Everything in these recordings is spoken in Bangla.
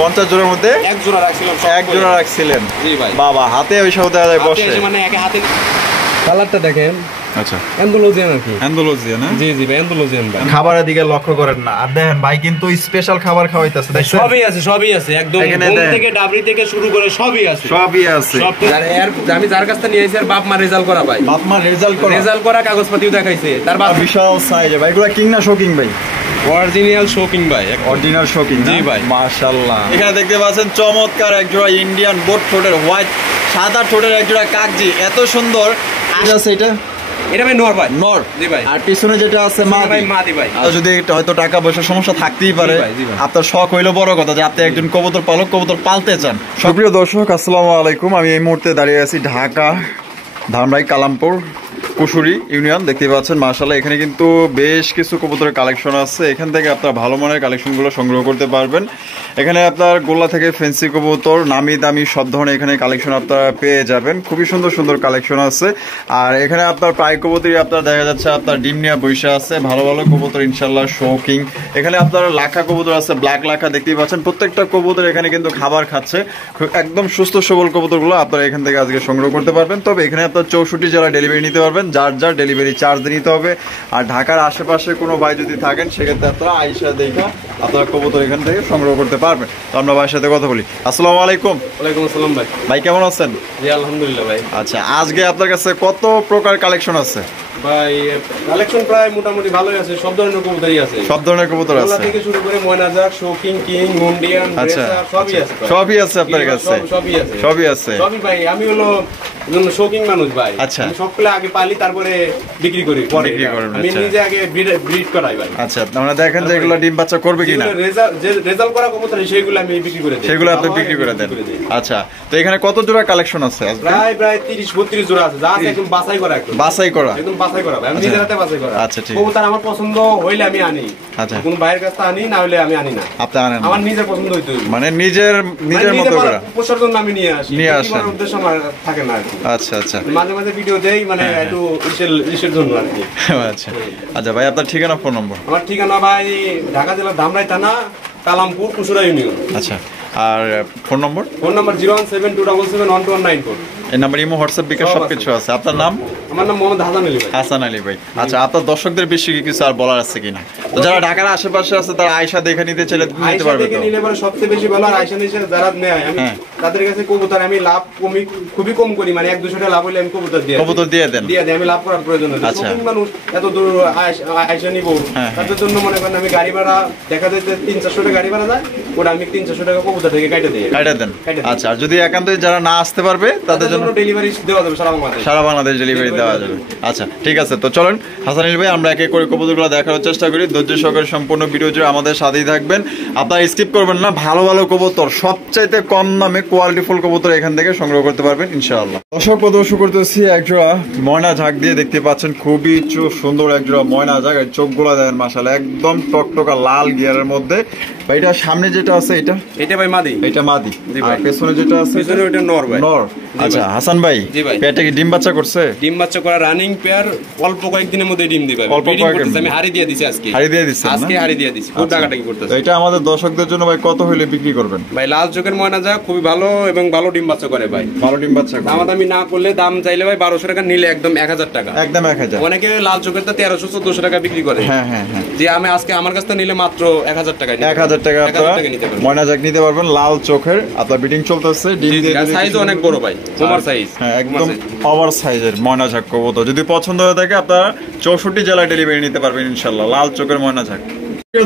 50 জোড়ার মধ্যে এক জোড়া রাখছিলাম। এক জোড়া রাখছিলেন? জি ভাই। বাবা, হাতে ওই সব দেখা যায় বসে। মানে একে হাতে। কালারটা দেখেন। আচ্ছা, অ্যান্ডালুজিয়ান আর কি। অ্যান্ডালুজিয়ান না? জি জি ভাই, অ্যান্ডালুজিয়ান ভাই। খাবারের দিকে লক্ষ্য করেন না। আর দেখেন ভাই কিন্তু স্পেশাল খাবার খাওয়াইতেছে। সবই আছে, সবই আছে, একদম ঘুম থেকে ডাবরি থেকে শুরু করে সবই আছে। সবই আছে। আমি যার কাছ থেকে নিয়ে এসেছি আর বাপ মা রেজাল্ট করা ভাই। বাপ মা রেজাল্ট করা কাগজপাতিও দেখাইছে। তার বাপ বিশাল সাইজ ভাই। এগুলা কিং না শোকিং ভাই? অরিজিনাল শোকিং ভাই, অরিজিনাল শোকিং। জি ভাই, মাশাআল্লাহ। এখানে দেখতে পাচ্ছেন চমৎকার এক জোড়া ইন্ডিয়ান বোট ঠোঁটের হোয়াইট, সাদা ঠোঁটের এক জোড়া কাকজি, এত সুন্দর। এটা ভাই নর ভাই। নর? জি ভাই। আর পিছনে যেটা আছে মাদি ভাই। যদি হয়তো টাকা পয়সা সমস্যা থাকতেই পারে, আপনার শখ হইলো বড় কথা যে আপনি একজন কবুতর পালক, কবুতর পালতে চান। সুপ্রিয় দর্শক, আসসালামু আলাইকুম। আমি এই মুহূর্তে দাঁড়িয়ে আছি ঢাকা ধামরাই কালামপুর কুশুরি ইউনিয়ন। দেখতে পাচ্ছেন মাশাআল্লাহ, এখানে কিন্তু বেশ কিছু কবুতরের কালেকশন আছে। এখান থেকে আপনার ভালো মানের কালেকশনগুলো সংগ্রহ করতে পারবেন। এখানে আপনার গোল্লা থেকে ফেন্সি কবুতর, নামি দামি সব ধরনের এখানে কালেকশন আপনারা পেয়ে যাবেন। খুবই সুন্দর সুন্দর কালেকশন আছে। আর এখানে আপনার প্রায় কবুতরই আপনার দেখা যাচ্ছে আপনার ডিম নিয়ে বৈশা আছে। ভালো ভালো কবুতর ইনশাল্লাহ শৌকিং। এখানে আপনার লাখা কবুতর আছে, ব্ল্যাক লাখা দেখতেই পাচ্ছেন। প্রত্যেকটা কবুতর এখানে কিন্তু খাবার খাচ্ছে। একদম সুস্থ সবল কবুতরগুলো আপনারা এখান থেকে আজকে সংগ্রহ করতে পারবেন। তবে এখানে আপনার 64 জেলা ডেলিভারি নিতে পারবেন, যার যার ডেলিভারি চার্জ নিতে হবে। আর ঢাকার আশেপাশে কোনো ভাই যদি থাকেন, সেক্ষেত্রে আপনারা আইসা দেখা আপনারা কবুতর এখান থেকে সংগ্রহ করতে পারবেন। তো আমরা ভাইয়ের সাথে কথা বলি। আসসালামু আলাইকুম। ওয়ালাইকুম আসসালাম ভাই। ভাই কেমন আছেন? জি আলহামদুলিল্লাহ ভাই। আচ্ছা, আজকে আপনার কাছে কত প্রকার কালেকশন আছে? ভাই কালেকশন প্রায় মোটামুটি ভালোই আছে, সব ধরনের কবুতরই আছে। সব ধরনের কবুতর আছে থেকে শুরু করে ময়নাজাক, শৌকিং, কিং, মুন্ডিয়ান, আচ্ছা সবই আছে। সবই আছে আপনার কাছে? সবই আছে, সবই আছে। সবই ভাই। আমি হলো শৌকিং মানুষ ভাই। আচ্ছা, আমি সবগুলো আগে পালি, তারপরে বিক্রি করি। বিক্রি করেন? আমি নিজে আগে ব্রিড করাই ভাই। আচ্ছা, আমরা দেখেন যে এগুলো ডিম বাচ্চা করবে কিনা, রেজাল্ট করা কবুতর সেগুলো আমি বিক্রি করে দিই। সেগুলো আপনি বিক্রি করে দেন? আচ্ছা, তো এখানে কত জোড়া কালেকশন আছে? প্রায় 30-32 জোড়া আছে, যা আছে একদম বাছাই করা। বাছাই করা? একদম বাছাই করা ভাই, আমি নিজের হাতে বাছাই করা। আচ্ছা, ঠিক। কবুতর আমার পছন্দ হইলে আমি আনি। আচ্ছা, কোন বাইরের কাছে আনি, না হলে আমি আনি না। আপনি আনেন? আমার নিজের পছন্দ হইতো, মানে নিজের মতো করে পোষার জন্য আমি নিয়ে আসি। আসেন? উদ্দেশ্য আমার থাকে না আর কি। আচ্ছা আচ্ছা, মাঝে মাঝে ভিডিও দেই, মানে একটু ইসের জন্য আর কি। আচ্ছা আচ্ছা ভাই, আপনার ঠিকানা, ফোন নম্বর? আমার ঠিকানা ভাই ঢাকা জেলার ধামরাই থানা, কালামপুর, কুশুরা ইউনিয়ন। আচ্ছা, আর ফোন নম্বর? ফোন নম্বর 01727712194। এই নাম্বার ইমো, হোয়াটসঅ্যাপ, বিকাশ সবকিছু আছে। আপনার নাম? আমার নাম মোহাম্মদ হাসান আলী ভাই। হাসান আলী ভাই। আচ্ছা, আপনার দর্শকদের বেশি কিছু আর বলার আছে কিনা? তো যারা ঢাকার আশেপাশে আছে তারা আয়শা দেখে নিতে চাইলে নিতে পারবে? দেখে নিলে পরে সবচেয়ে বেশি ভালো। আর আয়শা নিচে যারা নেয়, আমি তাদের কাছে কবুতর আমি লাভ খুবই কম করি, মানে 1-200 টাকা লাভ হলে আমি কবুতর দিয়ে দেন। আমি লাভ করার প্রয়োজন নেই। আচ্ছা, মানুষ এত দূর আয়শা নিব, তাদের জন্য মনে করেন আমি গাড়ি ভাড়া দেখা যাচ্ছে 300-400 টাকা গাড়ি ভাড়া যায়, ওটা আমি 300-400 টাকা কবুতর থেকে কাটে দেন। আচ্ছা, আর যদি একান্তই যারা না আসতে পারবে তাদের জন্য ডেলিভারি দেওয়া যাবে সারা বাংলাদেশ ডেলিভারি দেওয়া যাবে। আচ্ছা, ঠিক আছে। তো চলেন হাসান আলী ভাই, আমরা এক এক করে কবুতরগুলো দেখার চেষ্টা করি। ধৈর্য সহকারে সম্পূর্ণ ভিডিও জুড়ে আমাদের সাথেই থাকবেন। আপনারা স্কিপ করবেন না। ভালো ভালো কবুতর, সবচাইতে কম দামে কোয়ালিটিফুল কবুতর এখান থেকে সংগ্রহ করতে পারবেন ইনশাআল্লাহ। দর্শক, প্রদর্শন করতেছি একজোড়া ময়না ঝাঁক দিয়ে। দেখতে পাচ্ছেন খুবই সুন্দর একজোড়া ময়না ঝাঁক। চোখগুলা দেন মাশাআল্লাহ, একদম টকটকা লাল গিয়ারের মধ্যে। এটা সামনে যেটা আছে এটা ভাই মাদি। এটা মাদি। আর পেছনে যেটা আছে ওটা নর ভাই। নর। আচ্ছা হাসান ভাই, পেয়ারটা কি ডিম বাচ্চা করছে? ডিম বাচ্চা করা রানিং পেয়ার, অল্প কয়েকদিনের মধ্যে ডিম দিবে। আমি হাড়ি দিয়ে দিছি আজকে। হাড়ি দিয়ে দিছি। খুব টাকাটাকি করতেছে। এটা আমাদের দর্শকদের জন্য ভাই কত হইলে বিক্রি করবেন? ভাই লাল চোখের ময়না যা খুবই ভালো এবং ভালো ডিম বাচ্চা করে ভাই। ভালো ডিম বাচ্চা করে। দামাদামি না করলে, দাম চাইলে ভাই 1200 টাকা, নিলে একদম 1000 টাকা। একদম 1000। অনেকে লাল চোখের তো 1300-1400 টাকা বিক্রি করে। হ্যাঁ হ্যাঁ হ্যাঁ। যে আমি আজকে আমার কাছ থেকে নিলে মাত্র 1000 টাকা। 1000 টাকা ময়না ঝাঁক নিতে পারবেন লাল চোখের। আপনার বিডিং চলতেছে, ডিম দিয়ে সাইজ অনেক বড় ভাই, ওভার সাইজ। হ্যাঁ, একদম ওভার সাইজের ময়না ঝাঁক কবুতর। যদি পছন্দ হয়ে থাকে আপনারা 64 জেলায় ডেলিভারি নিতে পারবেন ইনশাআল্লাহ, লাল চোখের ময়না ঝাঁক।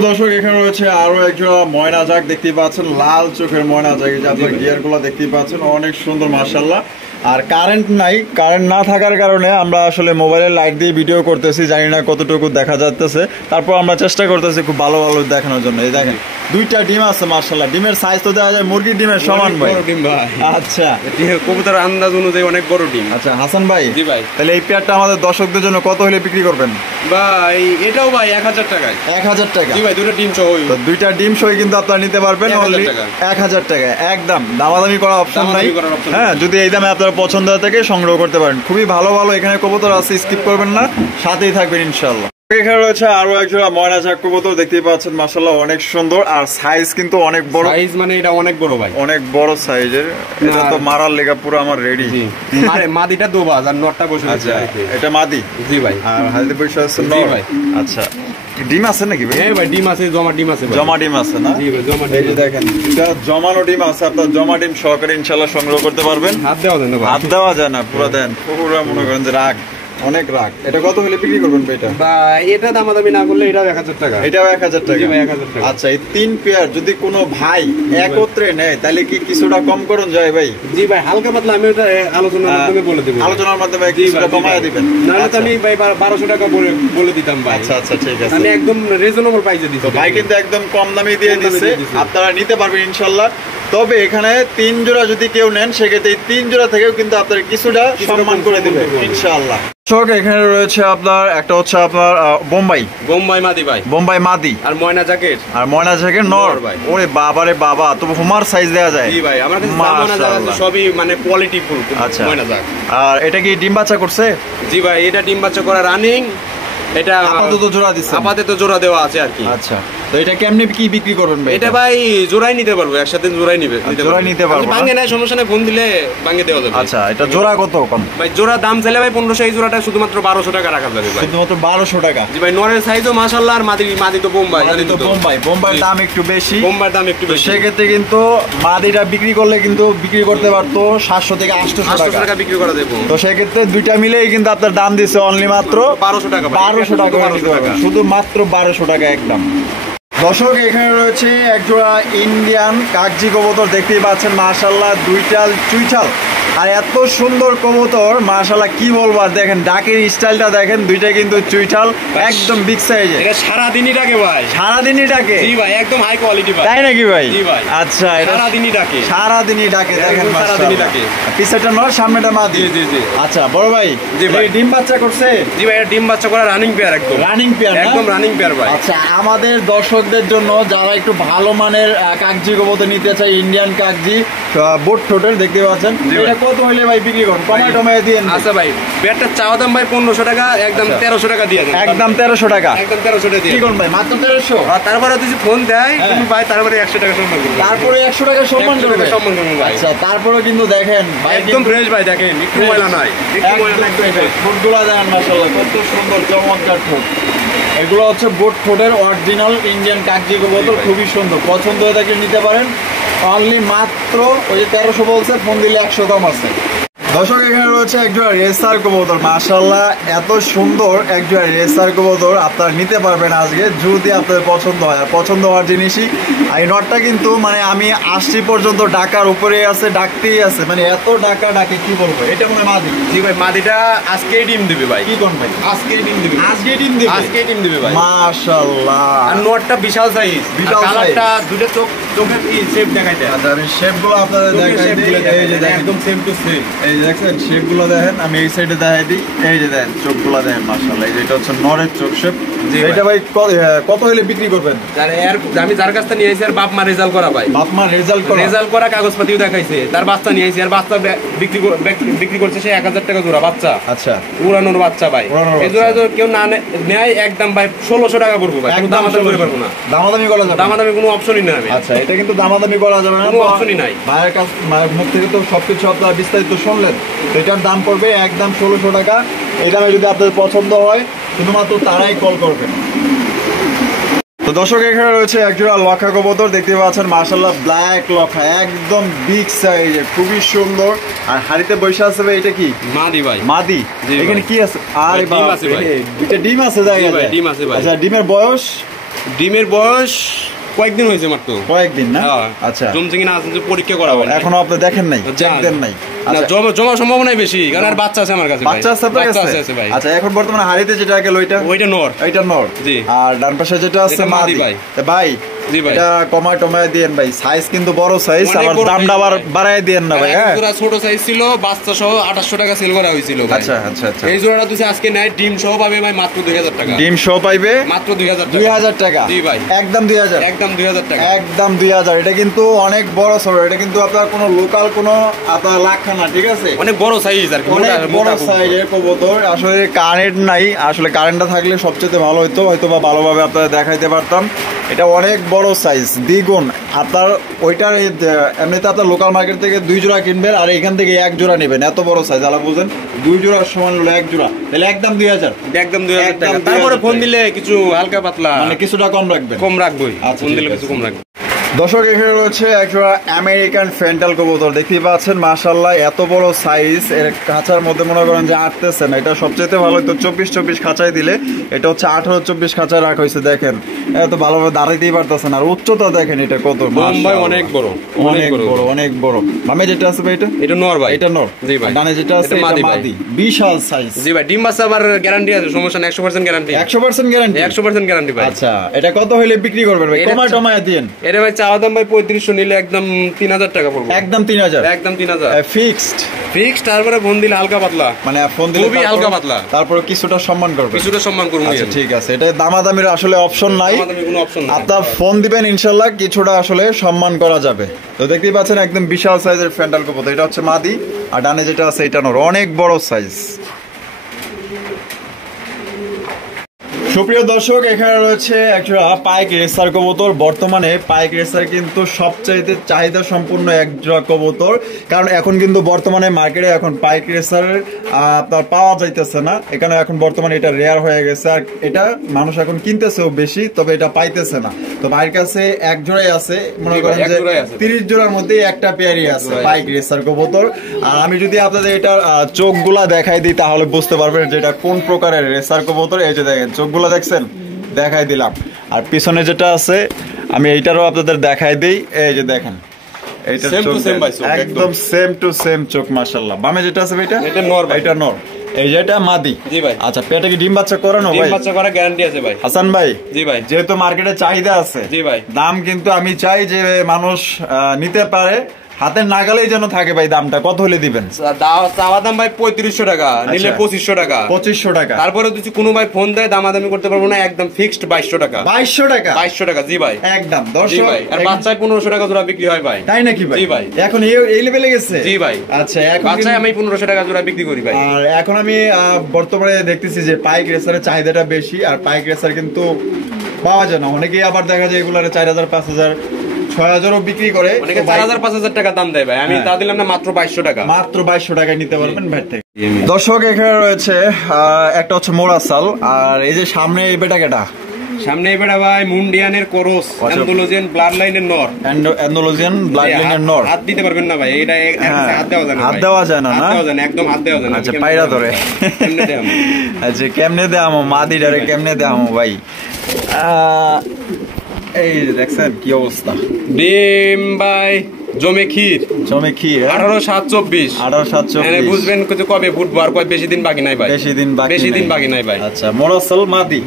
দর্শক, এখানে রয়েছে আরো একজোড়া ময়না ঝাঁক। দেখতেই পাচ্ছেন লাল চোখের ময়না ঝাঁক। এই যে আপনার গিয়ার গুলো দেখতেই পাচ্ছেন, অনেক সুন্দর মাশাআল্লাহ। আর কারেন্ট নাই, কারেন্ট না থাকার কারণে আমরা আসলে মোবাইলের লাইট দিয়ে ভিডিও করতেছি, জানি না কতটুকু দেখা যাচ্ছে। তারপর আমরা চেষ্টা করতেছি খুব ভালো ভালো দেখানোর জন্য। এই দেখেন দুইটা ডিম আছে মাশাআল্লাহ। ডিমের সাইজ তো দেখা যায় মুরগির ডিমের সমান ভাই। আচ্ছা, কবুতর আন্দাজ অনুযায়ী অনেক বড় ডিম। আচ্ছা হাসান ভাই, জি ভাই, তাহলে এই পেয়ারটা আমাদের দর্শকদের জন্য কত হলে বিক্রি করবেন? ভাই এটাও ভাই 1000 টাকায়। 1000 টাকা? জি ভাই, দুটো ডিম সহ। দুইটা ডিম সহ কিন্তু আপনারা নিতে পারবেন অনলি 1000 টাকা। একদম দামাদামি করা অপশন নাই। হ্যাঁ, যদি এই দামে আপনার পছন্দ হয় থাকে সংগ্রহ করতে পারেন। খুবই ভালো ভালো এখানে কবুতর আছে, স্কিপ করবেন না, সাথেই থাকবেন ইনশাআল্লাহ। এখানে রয়েছে আরো একজোড়া ময়না ঝাক কবুতর, দেখতেই পাচ্ছেন মাশাআল্লাহ অনেক সুন্দর, আর সাইজ কিন্তু অনেক বড়। সাইজ মানে এটা অনেক বড় ভাই, অনেক বড় সাইজের। এটা তো মারার লেগা পুরো আমার রেডি। আরে মাদিটা দোবাজ আর নটটা বসে আছে। এটা মাদি? জি ভাই। আর হালদি বসে আছে নর ভাই। আচ্ছা, ডিম আছে নাকি ভাই? হ্যাঁ ভাই, ডিম আছে, জমা ডিম আছে ভাই। জমা ডিম আছে না? জি ভাই, জমা ডিম। এই যে দেখেন, এটা জমানো ডিম আছে, আপনারা জমা ডিম সহকারে ইনশাআল্লাহ সংগ্রহ করতে পারবেন। হাত দেওয়া যায় না ভাই? হাত দেওয়া যায় না, পুরো দেন। পুরো মনে করেন যে রাগ, অনেক রাগ। এটা কত হলে বিক্রি করবেন এটা? ভাই এটা দামাদামি না করলে এটাও 1000 টাকা। এটাও 1000 টাকা? জি ভাই, 1000 টাকা। আচ্ছা, এই 3 পেয়ার যদি কোনো ভাই একত্রে নেয় তাহলে কি কিছুটা কম করুন যায় ভাই? জি ভাই, হালকা পাতলা আমি ওটা আলোচনার মাধ্যমে বলে দেব। আলোচনার মাধ্যমে কিছুটা কমায় দিবেন? নাহলে তো আমি ভাই 1200 টাকা বলে দিতাম ভাই। আচ্ছা আচ্ছা, ঠিক আছে। আমি একদম রিজনেবল প্রাইসে দিছি। ভাই কিন্তু একদম কম দামে দিয়ে দিচ্ছে, আপনারা নিতে পারবেন ইনশাআল্লাহ। তবে এখানে 3 জোড়া যদি কেউ নেন সেক্ষেত্রে এই 3 জোড়া থেকেও কিন্তু আপনারা কিছুটা সম্মান করে দিবেন ইনশাআল্লাহ। এখানে রয়েছে আপনার একটা হচ্ছে আপনার বোম্বাই মাদি ভাই, বোম্বাই মাদি, আর ময়না জ্যাকেট নর ভাই। ওরে বাবা রে বাবা, তো হুমার সাইজ দেয়া যায়? জি ভাই, আমার কাছে ময়না জ্যাকেট আছে সবই মানে কোয়ালিটি ফুল। আচ্ছা, ময়না জ্যাকেট। আর এটা কি ডিম বাচ্চা করছে? জি ভাই, এটা ডিম বাচ্চা করা রানিং। এটা আপাতত জোড়া দিচ্ছে, আপাতত জোড়া দেওয়া আছে আর কি। আচ্ছা, তো এটা কেমনে কি বিক্রি করবেন ভাই? এটা ভাই জোড়াই নিতে পারবো, একসাথে জোড়াই নিতে পারবো। ভাঙে নাই, সমস্যা নাই, ফোন দিলে ভাঙে দেওয়া যাবে। আচ্ছা, এটা জোড়া কত কম ভাই? জোড়া দাম চাইলে ভাই 1500, এই জোড়াটা শুধুমাত্র 1200 টাকা রাখা যাবে ভাই। শুধুমাত্র 1200 টাকা? জি ভাই, নরের সাইজও মাশাআল্লাহ, আর মাদি তো বোম্বাই দাম একটু বেশি। বোম্বাইয়ের দাম একটু বেশি। সেক্ষেত্রে কিন্তু মাদিটা বিক্রি করলে কিন্তু বিক্রি করতে পারতো 700 থেকে 800 টাকা বিক্রি করা দেবো। তো সেক্ষেত্রে দুইটা মিলেই কিন্তু আপনার দাম দিচ্ছে অনলি মাত্র 1200 টাকা। 1200 টাকা, শুধু মাত্র 1200 টাকা একদম। দর্শক, এখানে রয়েছে একজোড়া ইন্ডিয়ান কাগজি কবুতর, দেখতেই পাচ্ছেন মাশাআল্লাহ, দুইটাল চুইঠাল, আর এত সুন্দর কবুতর মাশাআল্লাহ কি বলবো। আর দেখেন ডাকের স্টাইলটা দেখেন, দুইটা কিন্তু চুইঠাল, একদম বিগ সাইজের। এটা সারাদিনই ডাকে ভাই, সারাদিনই ডাকে? জি ভাই, একদম হাই কোয়ালিটি ভাই। তাই নাকি ভাই? জি ভাই। আচ্ছা, এটা সারাদিনই ডাকে? সারাদিনই ডাকে, দেখেন সারাদিনই ডাকে। পিছনেটা নর, সামনেটা মাদি? জি জি জি। আচ্ছা বড় ভাই, জি ভাই, ডিম বাচ্চা করছে? জি ভাই, এটা ডিম বাচ্চা করা রানিং পেয়ার, একদম রানিং পেয়ার, একদম রানিং পেয়ার ভাই। আচ্ছা, আমাদের দর্শকদের জন্য যারা একটু ভালো মানের কাগজি কবুতর নিতে চায়, ইন্ডিয়ান কাগজি বোট টোটাল, দেখতে পাচ্ছেন, এটা কত হইলে ভাই বিক্রি করুন? টমেটো দিয়ে? আচ্ছা ভাই, পেয়ারটা চাওয়া দাম ভাই 1500 টাকা, একদম 1300 টাকা দিয়ে দেন। একদম 1300 টাকা? একদম 1300 টাকা দিয়ে। কি করুন ভাই, মাত্র 1300? আর তারপরে যদি ফোন দেয় তুমি ভাই, তারপরে 100 টাকা সম্মান করবে। তারপরে 100 টাকা সম্মান করবে? সম্মান করবে ভাই। আচ্ছা, তারপরে কিন্তু দেখেন ভাই, একদম ফ্রেশ ভাই, দেখেন একটু ময়লা নাই, একটু ময়লা নাই, একদম ফ্রেশ। ঠোঁটগুলো দেখেন মাশাআল্লাহ কত সুন্দর, চমৎকার ঠোঁট। এগুলো হচ্ছে বোট ঠোঁটের অরিজিনাল ইন্ডিয়ান কাগজি কবুতর, খুবই সুন্দর। পছন্দ হয়ে থাকলে নিতে পারেন, অনলি মাত্র ওই যে 1300 বলছে, ফোন দিলে 100 কম আছে। দর্শক, এখানে রয়েছে একজোড়া রেসার কবুতর, মাশাআল্লাহ এত সুন্দর একজোড়া রেসার কবুতর আপনারা নিতে পারবেন আজকে, যদি আপনাদের পছন্দ হয়। আর পছন্দ হওয়ার জিনিসই, এই নটটা কিন্তু মানে আমি আসছি পর্যন্ত ডাকার উপরে আছে, ডাকতেই আছে, মানে এত ডাকে কি বলবো। এটা মনে মাদি? জি ভাই, মাদিটা আজকেই ডিম দিবে ভাই। কি কোন ভাই? আজকেই ডিম দিবে। আজকেই ডিম দিবে? আজকেই ডিম দিবে ভাই, মাশাআল্লাহ। আর নটটা বিশাল সাইজ, বিশাল সাইজ, কালারটা দুটো চোখের শেপ দেখাইতে। আচ্ছা, আমি শেপগুলো আপনাদের দেখাই দিই। এই যে দেখেন, একদম সেম টু সেম। এই দেখছেন শেপগুলো দেখেন, আমি এই সাইডে দেখাই দিই। এই যে দেখেন চোখগুলো দেখেন মাশাআল্লাহ, এই যেটা হচ্ছে নরের চোখ শেপ। এটা ভাই কত হলে বিক্রি করবেন? আমি যার কাছ থেকে নিয়ে এসেছি, আর বাপ মা রেজাল্ট করা ভাই, বাপ মা রেজাল্ট করা কাগজপাতিও দেখাইছে, তার বাচ্চা নিয়ে এসেছি, আর বাচ্চা বিক্রি করছে সে 1000 টাকা জোড়া বাচ্চা। আচ্ছা, উড়ানোর বাচ্চা ভাই, এই জোড়া তো কেউ না নেয়, একদম ভাই 1600 টাকা করবো ভাই, দামাদামি করে পারবো না। দামাদামি করা যাবে? দামাদামি কোনো অপশনই নাই। আচ্ছা, এটা কিন্তু দামাদামি করা যাবে না, কোনো অপশনই নাই। মায়ের মুখ থেকে তো সবকিছু আপনারা বিস্তারিত শুনলেন। এটার দাম পড়বে একদম 1600 টাকা। এই দামে যদি আপনাদের পছন্দ হয়, শুধুমাত্র তারাই কল করবেন। তো দর্শক, এখানে রয়েছে একজোড়া লক্ষা কবুতর, দেখতে পাচ্ছেন মাশাআল্লাহ, ব্ল্যাক লক্ষা, একদম বিগ সাইজের, খুবই সুন্দর। আর হাড়িতে বসে আছে ভাই, এটা কি? মাদি ভাই। মাদি? এখানে কি আছে? আরে ডিম আছে ভাই, এটা ডিম আছে জায়গায়? ডিম আছে ভাই। আচ্ছা, ডিমের বয়স কয়েকদিন হয়েছে মাত্র। কয়েকদিন না? আচ্ছা, জমছে কিনা আছে পরীক্ষা করা হয়, এখনো আপনি দেখেন নাই, চেক দেন নাই? জমা সম্ভাবনাই বেশি, কারণ আর বাচ্চা আছে আমার কাছে। বাচ্চা আছে আপনার কাছে? ভাই, আচ্ছা, এখন বর্তমানে হাড়িতে যেটা গেল ওইটা নর? ওইটা নর। জি। আর ডান পাশে যেটা আছে মাদি ভাই। ভাই, জি ভাই এটা কমায় টমায় দিয়েন ভাই, সাইজ কিন্তু বড় সাইজ, আবার দামটা আবার বাড়ায় দিয়েন না ভাই। হ্যাঁ জোড়া ছোট সাইজ ছিল, বাচ্চা সহ 2800 টাকা সেল করা হয়েছিল ভাই। আচ্ছা আচ্ছা আচ্ছা, এই জোড়াটা তুই আজকে নাই ডিম সহ পাবে ভাই মাত্র 2000 টাকা। ডিম সহ পাইবে মাত্র 2000 টাকা। 2000 টাকা? জি ভাই একদম 2000, একদম 2000 টাকা, একদম 2000। এটা কিন্তু অনেক বড় সর, এটা কিন্তু আপনার কোনো লোকাল কোনো আপনার লাখা না, ঠিক আছে? অনেক বড় সাইজ আর কি, অনেক বড় সাইজের কবুতর। আসলে কারেন্ট নাই, আসলে কারেন্টটা থাকলে সবচেয়ে ভালো হতো, হয়তো বা ভালোভাবে আপনারা দেখাইতে পারতাম। এটা অনেক বড় সাইজ, দ্বিগুণ। আপনার ওইটার এমনিতে আপনার লোকাল মার্কেট থেকে 2 জোড়া কিনবেন আর এখান থেকে 1 জোড়া নেবেন, এত বড় সাইজ। আলা বুঝেন 2 জোড়ার সমান হলো 1 জোড়া, তাহলে একদম 2000, একদম 2000 টাকা। তারপরে ফোন দিলে কিছু হালকা পাতলা মানে কিছুটা কম রাখবেন। কম রাখবই, আচ্ছা, ফোন দিলে ঠিক কিছু আছে। কম রাখবো। দর্শক এখানে রয়েছে একটা আমেরিকান ফ্যান্টাল কবুতর, দেখতেই পাচ্ছেন মাশাআল্লাহ এত বড় সাইজ। এর খাঁচার মধ্যে মনে করেন যে আটতেছে না, এটা সবচেয়ে ভালো হতো 24-24 খাঁচায় দিলে, এটা হচ্ছে 18-24 খাঁচায় রাখা হয়েছে। দেখেন এত ভালোভাবে দাঁড়াইতেই পারতেছে না, আর উচ্চতা দেখেন এটা কত, ভাই অনেক বড়, অনেক বড়, অনেক বড়। বামে যেটা আছে ভাই এটা নর ভাই, এটা নর। জি ভাই। ডানে যেটা আছে এটা মাদি, বিশাল সাইজ। জি ভাই ডিম বাচ্চা আবার গ্যারান্টি আছে, সমস্যা না, 100% গ্যারান্টি। 100% গ্যারান্টি? 100% গ্যারান্টি ভাই। আচ্ছা এটা কত হইলে বিক্রি করবেন ভাই? কমায় টমায় দিন। এটা ভাই চাওয়া দাম ভাই 3500, নিলে একদম 3000 টাকা পড়বে। একদম 3000? একদম 3000 ফিক্সড। ফিক্সড, তারপরে ফোন দিলে হালকা পাতলা, মানে ফোন দিলে খুবই হালকা পাতলা, তারপর কিছুটা সম্মান করবে, কিছুটা সম্মান করব। আচ্ছা ঠিক আছে, এটা দামাদামির আসলে অপশন নাই, দামাদামির কোনো অপশন নাই। আপনার ফোন দিবেন ইনশাআল্লাহ কিছুটা আসলে সম্মান করা যাবে। তো দেখতেই পাচ্ছেন একদম বিশাল সাইজের ফ্যান্টাল কবুতর, এটা হচ্ছে মাদি, আর ডানে যেটা আছে এটা নর, অনেক বড় সাইজ। সুপ্রিয় দর্শক এখানে রয়েছে একটা পাইক রেসার কবুতর। বর্তমানে পাইক রেসার কিন্তু সবচাইতে চাহিদা সম্পূর্ণ একটা কবুতর, কারণ এখন কিন্তু বর্তমানে মার্কেটে এখন পাইক রেসার আপনার পাওয়া যাইতেছে না, এখানে এখন বর্তমানে এটা রেয়ার হয়ে গেছে, আর এটা মানুষ এখন কিনতেছেও বেশি, তবে এটা পাইতেছে না। তো ভাইয়ের কাছে এক জোড়াই আছে, মনে করেন যে 30 জোড়ার মধ্যে একটা পেয়ারই আছে পাইক রেসার কবুতর। আর আমি যদি আপনাদের এটার চোখগুলা দেখাই দিই তাহলে বুঝতে পারবেন যে এটা কোন প্রকারের রেসার কবুতর। এই যে দেখেন চোখগুলা দেখছেন, দেখাই দিলাম। আর পিছনে যেটা আছে আমি এইটারও আপনাদের দেখাই দিই, এই যে দেখেন এইটা একদম সেম টু সেম চোখ মাশাআল্লাহ। বামে যেটা আছে ভাই এটা নর, এটা নর, এই যে এটা মাদি। জি ভাই। আচ্ছা পেটে কি ডিম বাচ্চা করানো ভাই? ডিম বাচ্চা করা গ্যারান্টি আছে ভাই। হাসান ভাই, জি ভাই, যেহেতু মার্কেটে চাহিদা আছে, জি ভাই, দাম কিন্তু আমি চাই যে মানুষ নিতে পারে, হাতের নাগালেই যেন থাকে ভাই। দামটা কত হলে দিবেন? চাওয়া দাম ভাই 3500 টাকা, নিলে 2500 টাকা। 2500 টাকা। তারপরে যদি কোনো ভাই ফোন দেয় দামাদামি করতে পারবো না, একদম ফিক্সড 2200 টাকা। 2200 টাকা? 2200 টাকা, জি ভাই একদম। জি দর্শক ভাই, আর বাচ্চায় 1500 টাকা জোড়া বিক্রি হয় ভাই। তাই নাকি ভাই? জি ভাই, এখন এই লেভেলে গেছে? জি ভাই। আচ্ছা এখন বাচ্চায় আমি 1500 টাকা জোড়া বিক্রি করি ভাই। আর এখন আমি বর্তমানে দেখতেছি যে পাইক রেসারের চাহিদাটা বেশি, আর পাইক রেসার কিন্তু পাওয়া যায় না। অনেকেই আবার দেখা যায় এগুলার 4000, 5000, 6000ও বিক্রি করে, অনেকে 4000, 5000 টাকা দাম দেয় ভাই। আমি তা দিলাম না, মাত্র 2200 টাকা। মাত্র 2200 টাকায় নিতে পারবেন ভাই থেকে। দর্শক এখানে রয়েছে একটা হচ্ছে মোরাসাল, আর এই যে সামনে এই বেটাকেটা, সামনে এই বেটা ভাই মুন্ডিয়ানের কোরস, অ্যান্ডালুজিয়ান ব্লাড লাইনের নর, অ্যান্ডালুজিয়ান ব্লাড লাইনের নর। হাত দিতে পারবেন না ভাই, এটা হাত দেওয়া যায় না, হাত দেওয়া যায় না, না একদম হাত দেওয়া যায় না। আচ্ছা পায়রা ধরে, আচ্ছা কেমনে দেয়ামো মাদি ডারে, কেমনে দেয়ামো ভাই? এই দেখছেন কি অবস্থা, ডিম ভাই জমে ক্ষীর, 18/7/24, 18/7/24 বুঝবেন কবে ফুটবো, আর কয় বেশি দিন বাকি নাই ভাই, বেশি দিন বাকি নাই ভাই। আচ্ছা মোরাসাল মাদি,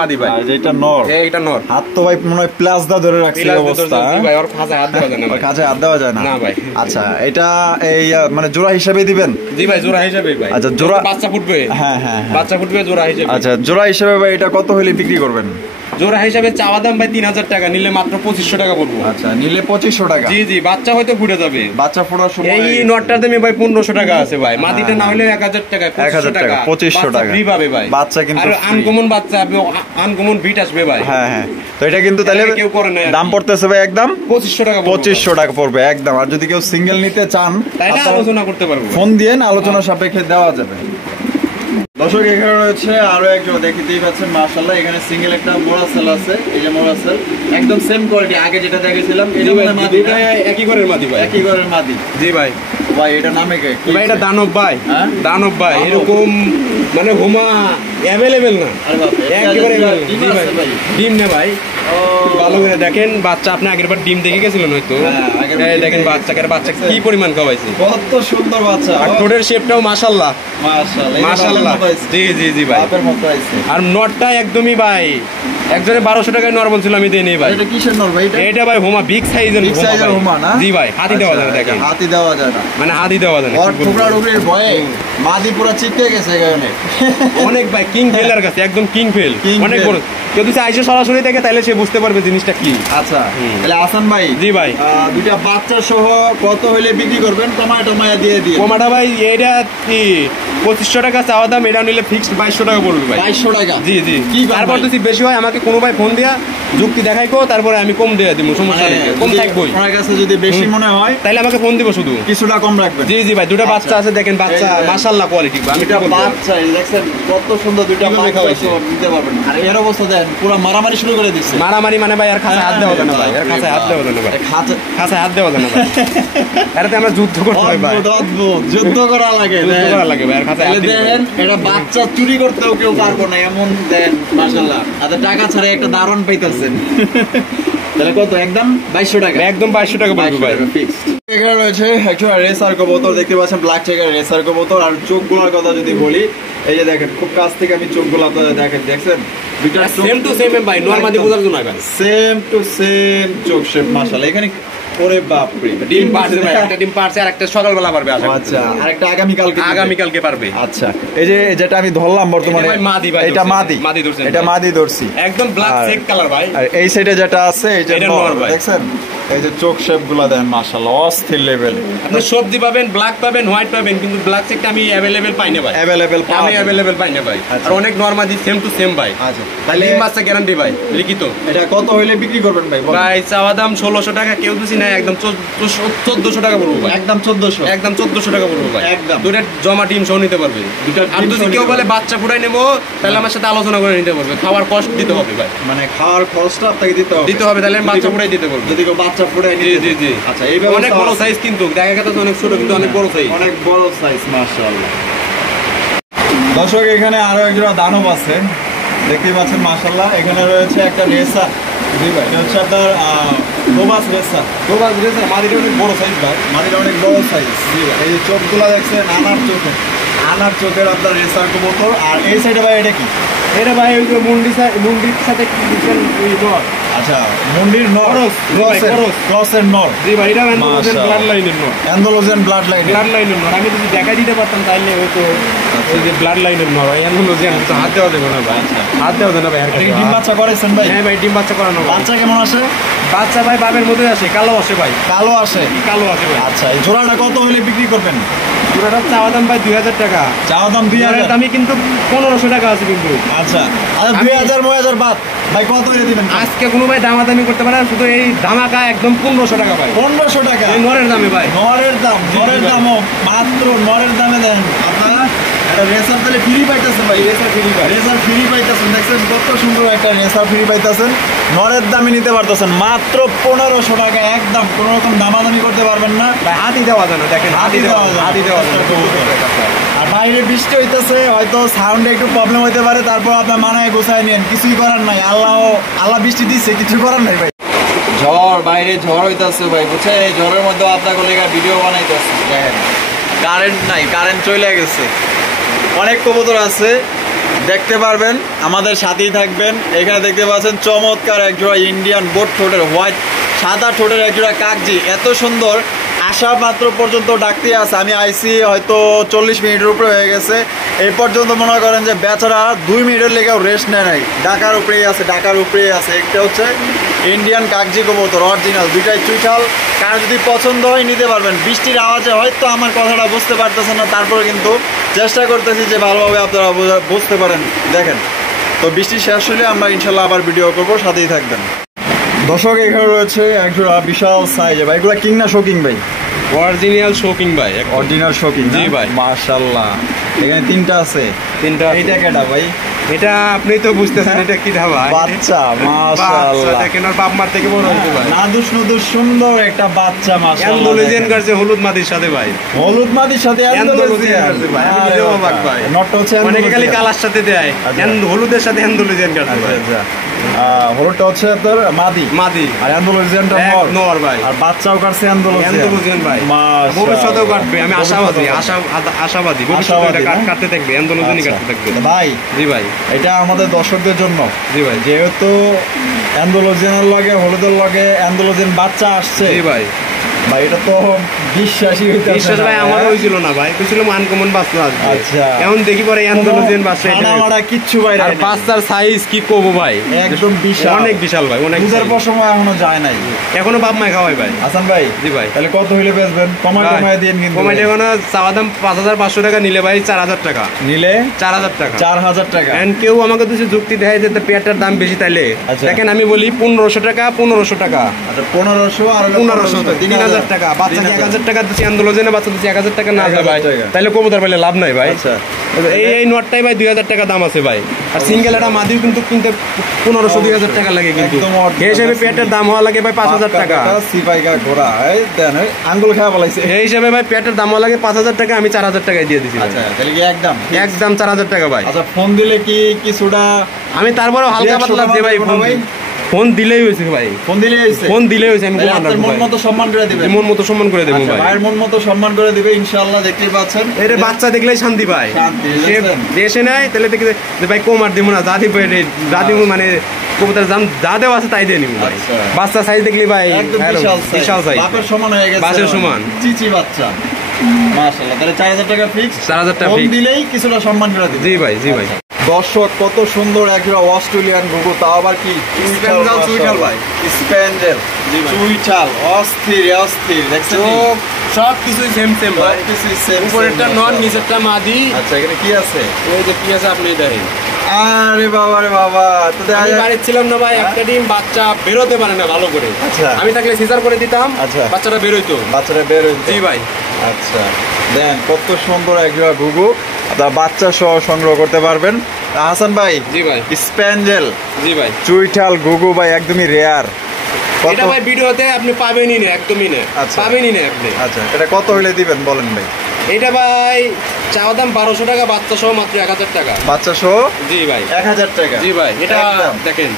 মাদি ভাই, আর এটা নর, এইটা নর। হাত তো ভাই মনে হয় প্লাজদা ধরে রাখছে অবস্থা ভাই, ওর কাছে হাত দেওয়া যায় না ভাই, কাছে হাত দেওয়া যায় না, না ভাই। আচ্ছা এটা এই মানে জোড়া হিসেবে দিবেন? জি ভাই জোড়া হিসেবে ভাই। আচ্ছা জোড়া বাচ্চা ফুটবে, হ্যাঁ বাচ্চা ফুটবে জোড়া হিসেবে। আচ্ছা জোড়া হিসেবে ভাই এটা কত হলে বিক্রি করবেন? জোড়া হিসাবে চাওয়া দাম ভাই 3000 টাকা, নিলে মাত্র 2500 টাকা পড়বো। আচ্ছা নিলে 2500 টাকা? জি জি, বাচ্চা হয়তো ফুটে যাবে, বাচ্চা ফোটার সময় এই নটটার দামে ভাই 1500 টাকা আছে ভাই, মাদিটা না হলে 1000 টাকা, 1000 টাকা, 2500 টাকা ফ্রি পাবে ভাই। বাচ্চা কিন্তু আর আনকমন বাচ্চা হবে, আনকমন বিট আসবে ভাই। হ্যাঁ তো এটা কিন্তু তাহলে কেউ করে না, দাম পড়তেছে ভাই একদম 2500 টাকা, 2500 টাকা পড়বে একদম। আর যদি কেউ সিঙ্গেল নিতে চান তাহলে আলোচনা করতে পারবো, ফোন দিয়ে আলোচনা সাপেক্ষে দেওয়া যাবে। দর্শক এখানে রয়েছে আরো একজন, দেখতেই পাচ্ছেন মাশাআল্লাহ, এখানে সিঙ্গেল একটা মোরাসাল আছে, এই যে মোরাসাল একদম সেম কোয়ালিটি, আগে যেটা দেখেছিলাম এটা মাদি, এটা একই ঘরের মাদি ভাই, একই ঘরের মাদি। জি ভাই। ভাই এটা নামে কি ভাই? এটা দানব ভাই, দানব ভাই, এরকম মানে হুমা অ্যাভেলেবেল না, একেবারে ডিম না ভাই। ভালো করে দেখেন বাচ্চা, আপনি আগের বার ডিম দেখে গেছিলেন হয়তো, দেখেন বাচ্চা কি পরিমাণ খাওয়াইছে, কত সুন্দর বাচ্চা, আর ঠোঁটের শেপটাও মাশাআল্লাহ, জি জি জি ভাই। আর নটটা একদমই ভাই একজনে 1200 টাকায় নর বলছিল, আমি দেই নেই ভাই। এটা কিসের নর ভাই? এটা ভাই হোমা বিগ সাইজের হোমা না? জি ভাই, হাতি দেওয়া যায় না, দেখেন হাতি দেওয়া যায় না, মানে হাতি দেওয়া যায় না। ওর টুকরা টুকরির ভয়ে মাদি পুরো চিপকে গেছে এখানে। অনেক ভাই কিং ফেলার কাছে, একদম কিং ফেল, অনেক বড়। কেউ যদি আইসে সরাসরি দেখে তাহলে সে বুঝতে পারবে জিনিসটা কি। আচ্ছা, তাহলে হাসান ভাই। জি ভাই, দুইটা বাচ্চা সহ কত হইলে বিক্রি করবেন? টমায়া দিয়ে দিয়ে। কমাটা ভাই এটা কি 2500 টাকা চাওয়া দাম, এটা নিলে ফিক্সড 2200 টাকা পড়বে ভাই। 2200 টাকা? জি জি। তারপর যদি বেশি হয় আমাকে কোনো ভাই ফোন দিয়া যুক্তি দেখাই কো, তারপরে আমি কম দিয়ে দিব, সমস্যা নেই, কম থাকবই। আপনার কাছে যদি বেশি মনে হয় তাহলে আমাকে ফোন দিব, শুধু কিছুটা কম রাখবেন। জি জি ভাই, দুটো বাচ্চা আছে দেখেন, বাচ্চা মাশাআল্লাহ কোয়ালিটি। আমি দুটো বাচ্চা দেখছেন কত সুন্দর, দুটো বাচ্চা নিতে পারবেন। আর এর অবস্থা দেন, পুরো মারামারি শুরু করে দিচ্ছে। মারামারি মানে ভাই আর খাঁচায় হাত দেওয়া যায় না ভাই, আর খাঁচায় হাত দেওয়া যায় না ভাই, খাঁচায় হাত দেওয়া যায় না ভাই। এটাতে আমরা যুদ্ধ করতে হয় ভাই, অদ্ভুত যুদ্ধ করা লাগে, যুদ্ধ করা লাগে ভাই। আর খাঁচায় হাত দেখেন, এটা বাচ্চা চুরি করতেও কেউ পারবো না এমন দেন, মাশাআল্লাহ। আর টাকা ছাড়া একটা দারুণ পাইতেছেন। তাহলে কত? একদম 2200 টাকা? একদম 2200 টাকা পড়বে ভাই, ফিক্সড। এখানে রয়েছে একটা রেসার কবুতর, দেখতে পাচ্ছেন ব্ল্যাক চেকার রেসার কবুতর। আর চোখগুলোর কথা যদি বলি, এই যে দেখেন, খুব কাছ থেকে আমি চোখগুলো আপনাদের দেখছেন, দুইটা সেম টু সেম ভাই, নরমালি বোঝার জন্য ভাই, সেম টু সেম চোখ শেপ, মাশাআল্লাহ। এখানে ওরে বাপ রে, ডিম পারছে ভাই, একটা ডিম পারছে আর একটা সকালবেলা পারবে। আচ্ছা, আরেকটা আগামীকালকে পারবে। আচ্ছা, এই যে যেটা আমি ধরলাম বর্তমানে, এটা মাদি ধরছেন, এটা মাদি ধরছি, একদম ব্ল্যাক চেক কালার ভাই। আর এই সাইডে যেটা আছে এটা নর, দেখছেন? এই যে চোখ শেপ গুলা দেন, মাশাআল্লাহ, অস্থির লেভেল। আপনি সবজি পাবেন, ব্ল্যাক পাবেন, হোয়াইট পাবেন, কিন্তু ব্ল্যাক চেকটা আমি अवेलेबल পাই না ভাই, আমি अवेलेबल পাই না ভাই। আর অনেক নরমালি সেম টু সেম ভাই। আচ্ছা, তাহলে এই মাছটা গ্যারান্টি ভাই, লিখিত। এটা কত হইলে বিক্রি করবেন ভাই? ভাই চাওয়া দাম 1600 টাকা, কেউ দিছি না, একদম 1400 টাকা পড়বে ভাই, একদম 1400, একদম 1400 টাকা পড়বে ভাই, একদম। দুটো জমা ডিম সহ নিতে পারবে। আর যদি কেউ বলে বাচ্চা ফুটাই নেবো, তাহলে আমার সাথে আলোচনা করে নিতে পারবে, খাওয়ার কষ্ট দিতে হবে ভাই, মানে খাওয়ার খরচটা আপনাকে দিতে হবে, তাহলে আমি বাচ্চা ফুটাই দিতে পারবো, যদি কেউ বাচ্চা ফুটাই। জি জি জি। আচ্ছা, এই অনেক বড় সাইজ, কিন্তু দেখা গেছে অনেক ছোট, কিন্তু অনেক বড় সাইজ, অনেক বড় সাইজ, মাশাআল্লাহ। দর্শক, এখানে আরো একজোড়া দানব আছে, দেখতে পাচ্ছেন, মাশাআল্লাহ। এখানে রয়েছে একটা রেসা। জি ভাই, এটা হচ্ছে আপনার গোবাস রেসা। মাদিটা অনেক বড় সাইজ ভাই, মাদিটা অনেক বড় সাইজ। জি ভাই, এই যে চোখগুলা দেখছেন, আনার চোখের আপনার রেসার কবুতর। আর এই সাইডে ভাই এটা কি? এটা ভাই ওই যে মুন্ডির সাথে কি দিচ্ছেন ওই নর। আচ্ছা, মুন্ডির নর, ক্রসের নর। জি ভাই, এটা অ্যান্ডালোজিয়ান ব্লাড লাইনের নর, অ্যান্ডালোজিয়ান ব্লাড লাইনের নর। আমি যদি দেখাই দিতে পারতাম তাহলে হয়তো এই যে ব্লাড লাইনের নর, অ্যান্ডালোজিয়ান, তো হাত দেওয়া যাবে না ভাই, হাত দেওয়া যাবে না ভাই। ডিম বাচ্চা করেছেন ভাই? হ্যাঁ ভাই, ডিম বাচ্চা করানো। বাচ্চা কেমন আসে? বাচ্চা ভাই বাবের মধ্যে আসে, কালো আসে ভাই, কালো আসে ভাই। আচ্ছা, এই জোড়াটা কত হলে বিক্রি করবেন? জোড়াটার চাওয়া দাম ভাই 2000 টাকা, চাওয়া দাম 2000, দামি কিন্তু 1500 টাকা আছে কিন্তু। আচ্ছা, 2000 বাদ ভাই, কত হলে দিবেন আজকে? কোনো ভাই দামাদামি করতে পারে না, শুধু এই ধামাকা একদম 1500 টাকা ভাই, 1500 টাকা নরের দামে ভাই, নরের দামও মাত্র, নরের দামে দেন আপনারা। একটা রেসার তাহলে ফ্রি পাইতেছেন ভাই, রেসার ফ্রি পাইতেছেন, দেখছেন কত সুন্দর একটা রেসার ফ্রি পাইতেছেন, নরের দামে নিতে পারতেছেন মাত্র 1500 টাকা, একদম কোনো রকম দামাদামি করতে পারবেন না ভাই। হাতি দেওয়া যায় না, দেখেন, হাতি দেওয়া যায়। আর বাইরে বৃষ্টি হইতেছে, হয়তো সাউন্ডে একটু প্রবলেম হইতে পারে, তারপর আপনার মানায় গোছায় নেন, কিছুই করার নাই, আল্লাহ বৃষ্টি দিচ্ছে, কিছু করার নাই ভাই। বাইরে ঝড় হইতেছে ভাই, বুঝছেন? এই ঝড়ের মধ্যে আপনাকে লেগে ভিডিও বানাইতেছে, দেখেন কারেন্ট নাই, কারেন্ট চলে গেছে। অনেক কবুতর আছে, দেখতে পারবেন, আমাদের সাথেই থাকবেন। এখানে দেখতে পাচ্ছেন চমৎকার একজোড়া ইন্ডিয়ান বোট ঠোঁটের, হোয়াইট সাদা ঠোঁটের একজোড়া কাকজি, এত সুন্দর। আসা মাত্র পর্যন্ত ডাকতে আছে, আমি আইসি হয়তো 40 মিনিটের উপরে হয়ে গেছে, এই পর্যন্ত মনে করেন যে বেচারা 2 মিনিটের লেগেও রেস্ট নেয় নাই, ডাকার উপরেই আছে। একটা হচ্ছে ইন্ডিয়ান কাকজি কবুতর অরিজিনাল, দুইটাই চুইঠাল। কারণ যদি পছন্দ হয় নিতে পারবেন। বৃষ্টির আওয়াজে হয়তো আমার কথাটা বুঝতে পারতেছেন না, তারপরে কিন্তু চেষ্টা করতেছি যে ভালোভাবে আপনারা বুঝতে পারেন। দেখেন, তো বৃষ্টি শেষ হলে আমরা ইনশাল্লাহ আবার ভিডিও করবো, সাথেই থাকবেন। দর্শক, এখানে রয়েছে একজোড়া বিশাল সাইজে ভাই, এগুলো কিং না শোকিং ভাই? অরিজিনাল শোকিং ভাই, অরিজিনাল শোকিং। জি ভাই, মাশাআল্লাহ। এখানে তিনটা আছে, এইটা কেটা ভাই? এটা আপনি তো বুঝতেছেন এটা কি ভাই, বাচ্চা, মাশাআল্লাহ। দেখেন আর বাপ মার থেকে বড় হইতে ভাই, নাদুস নুদুস সুন্দর একটা বাচ্চা, মাশাআল্লাহ। অ্যান্ডালোজিয়ান গাছে হলুদ মাদির সাথে ভাই, হলুদ মাদির সাথে অ্যান্ডালোজিয়ান ভাই, আমি নিজেও অবাক ভাই। নটটা হচ্ছে অনেকে খালি কালার সাথে দেয়, হলুদের সাথে অ্যান্ডালোজিয়ান গাছে। আচ্ছা, হলুদটা হচ্ছে আপনার মাদি মাদি, আর অ্যান্ডালুজিয়ানটা নর ভাই। আর বাচ্চাও কাটছে অ্যান্ডালুজিয়ান ভাই। ভবিষ্যতেও কাটবে, আমি আশাবাদী ভবিষ্যতে কাটতে থাকবে, অ্যান্ডালুজিয়ানই কাটতে থাকবে ভাই। জি ভাই, এটা আমাদের দর্শকদের জন্য। জি ভাই, যেহেতু অ্যান্ডালুজিয়ানের লগে হলুদের লগে অ্যান্ডালুজিয়ান বাচ্চা আসছে। জি ভাই, ভাই এটা তো বিশ্বাসই হইতেছে বিশ্বাস ভাই আমার হইছিল না ভাই, কইছিলাম আনকমন বাচ্চা আসবে। আচ্ছা, এখন দেখি পরে অ্যান্ডালুজিয়ান বাচ্চা, এটা কিচ্ছু ভাই, আর বাচ্চার সাইজ কি কব ভাই, একদম বিশাল, অনেক বিশাল ভাই, অনেক দুধের পশমা এখনো যায় নাই, এখনো বাপ মায় খাওয়াই ভাই। হাসান ভাই, জি ভাই, তাহলে কত হইলে বেচবেন? কমায় দিন, কিন্তু কমাই দেব না। চাওয়া দাম 5,500 টাকা, নিলে ভাই 4,000 টাকা, নিলে 4,000 টাকা, 4,000 টাকা। এন্ড কেউ আমাকে তো যুক্তি দেয় যে পেয়ারটার দাম বেশি, তাইলে দেখেন আমি বলি 1,500 টাকা, 1,500 টাকা, আচ্ছা 1,500 আর 1,500 3,000 টাকা, বাচ্চা 1,000 টাকা দিচ্ছি আন্দোলনে, বাচ্চা দিচ্ছি 1,000 টাকা না ভাই, তাইলে কবুতর পাইলে লাভ নাই ভাই। আচ্ছা, এই নটটাই ভাই 2,000 টাকা দাম আছে ভাই, আর সিঙ্গেল একটা মাদিও কিন্তু কিনতে 1,500-2,000 টাকা লাগে, কিন্তু এই হিসাবে পেয়ারটার দাম হওয়া লাগে ভাই 5,000 টাকা। সিপাইকা ঘোড়া আঙ্গুল খাওয়া বলাইছে, এই হিসাবে ভাই পেয়ারটার দাম হওয়া লাগে 5,000 টাকা, আমি 4,000 টাকায় দিয়ে দিছি। আচ্ছা, তাহলে কি একদম 4,000 টাকা ভাই। আচ্ছা, ফোন দিলে কি কিছুটা আমি তারপরে হালকা পাতলা যে ভাই ফোন দিলেই হয়েছে ভাই, ফোন দিলেই হয়েছে, আমি মন মতো সম্মান করে দিবেন, মন মতো সম্মান করে দেবো ভাই, ভাইয়ের মন মতো সম্মান করে দিবে ইনশাআল্লাহ। দেখতেই পাচ্ছেন, এর বাচ্চা দেখলেই শান্তি ভাই, দেশে নাই তাহলে দেখি যে ভাই কম আর দিব না, যা দিব মানে কবুতর দাম যা দেওয়া আছে তাই দিয়ে নিব ভাই। বাচ্চা সাইজ দেখলি ভাই বিশাল সাইজ, বাপের সমান হয়ে গেছে, বাপের সমান চিচি বাচ্চা, মাশাআল্লাহ। তাহলে 4,000 টাকা ফিক্স, 4,000 টাকা ফিক্স দিলেই কিছুটা সম্মান করে দিবে। জি ভাই, জি ভাই। দর্শক, কত সুন্দর একটা অস্ট্রেলিয়ান ঘুঘু, তাও আবার কি চুইঠাল ভাই, স্প্যান্ডেল, চুইঠাল, অস্থির দেখছেন, সব কিছু সেম ভাই, উপরেরটা নন, নিচেরটা মাদি। আচ্ছা, এখানে কি আছে? এই যে কি আছে আপনি দেখেন। আরে বাবা রে বাবা, আমি বাড়িতে ছিলাম না ভাই, একটা ডিম বাচ্চা বেরোতে পারে না ভালো করে। আচ্ছা, আমি থাকলে সিজার করে দিতাম, আচ্ছা বাচ্চাটা বেরোইতো। জি ভাই। আচ্ছা, দেন কত সুন্দর একটা ঘুঘু, আপনারা বাচ্চা সহ সংগ্রহ করতে পারবেন। হাসান ভাই, জি ভাই, স্প্যান্ডেল, জি ভাই, চুইঠাল ঘুঘু ভাই একদমই রেয়ার, এটা ভাই ভিডিওতে আপনি পাবেনই না, একদমই না, পাবেনই না আপনি। আচ্ছা, এটা কত হইলে দিবেন বলেন ভাই? এটা ভাই চাওয়া দাম 1,200 টাকা, বাচ্চা সহ মাত্র 1,000 টাকা, বাচ্চা সহ। জি ভাই, 1,000 টাকা। জি ভাই, এটা দেখেন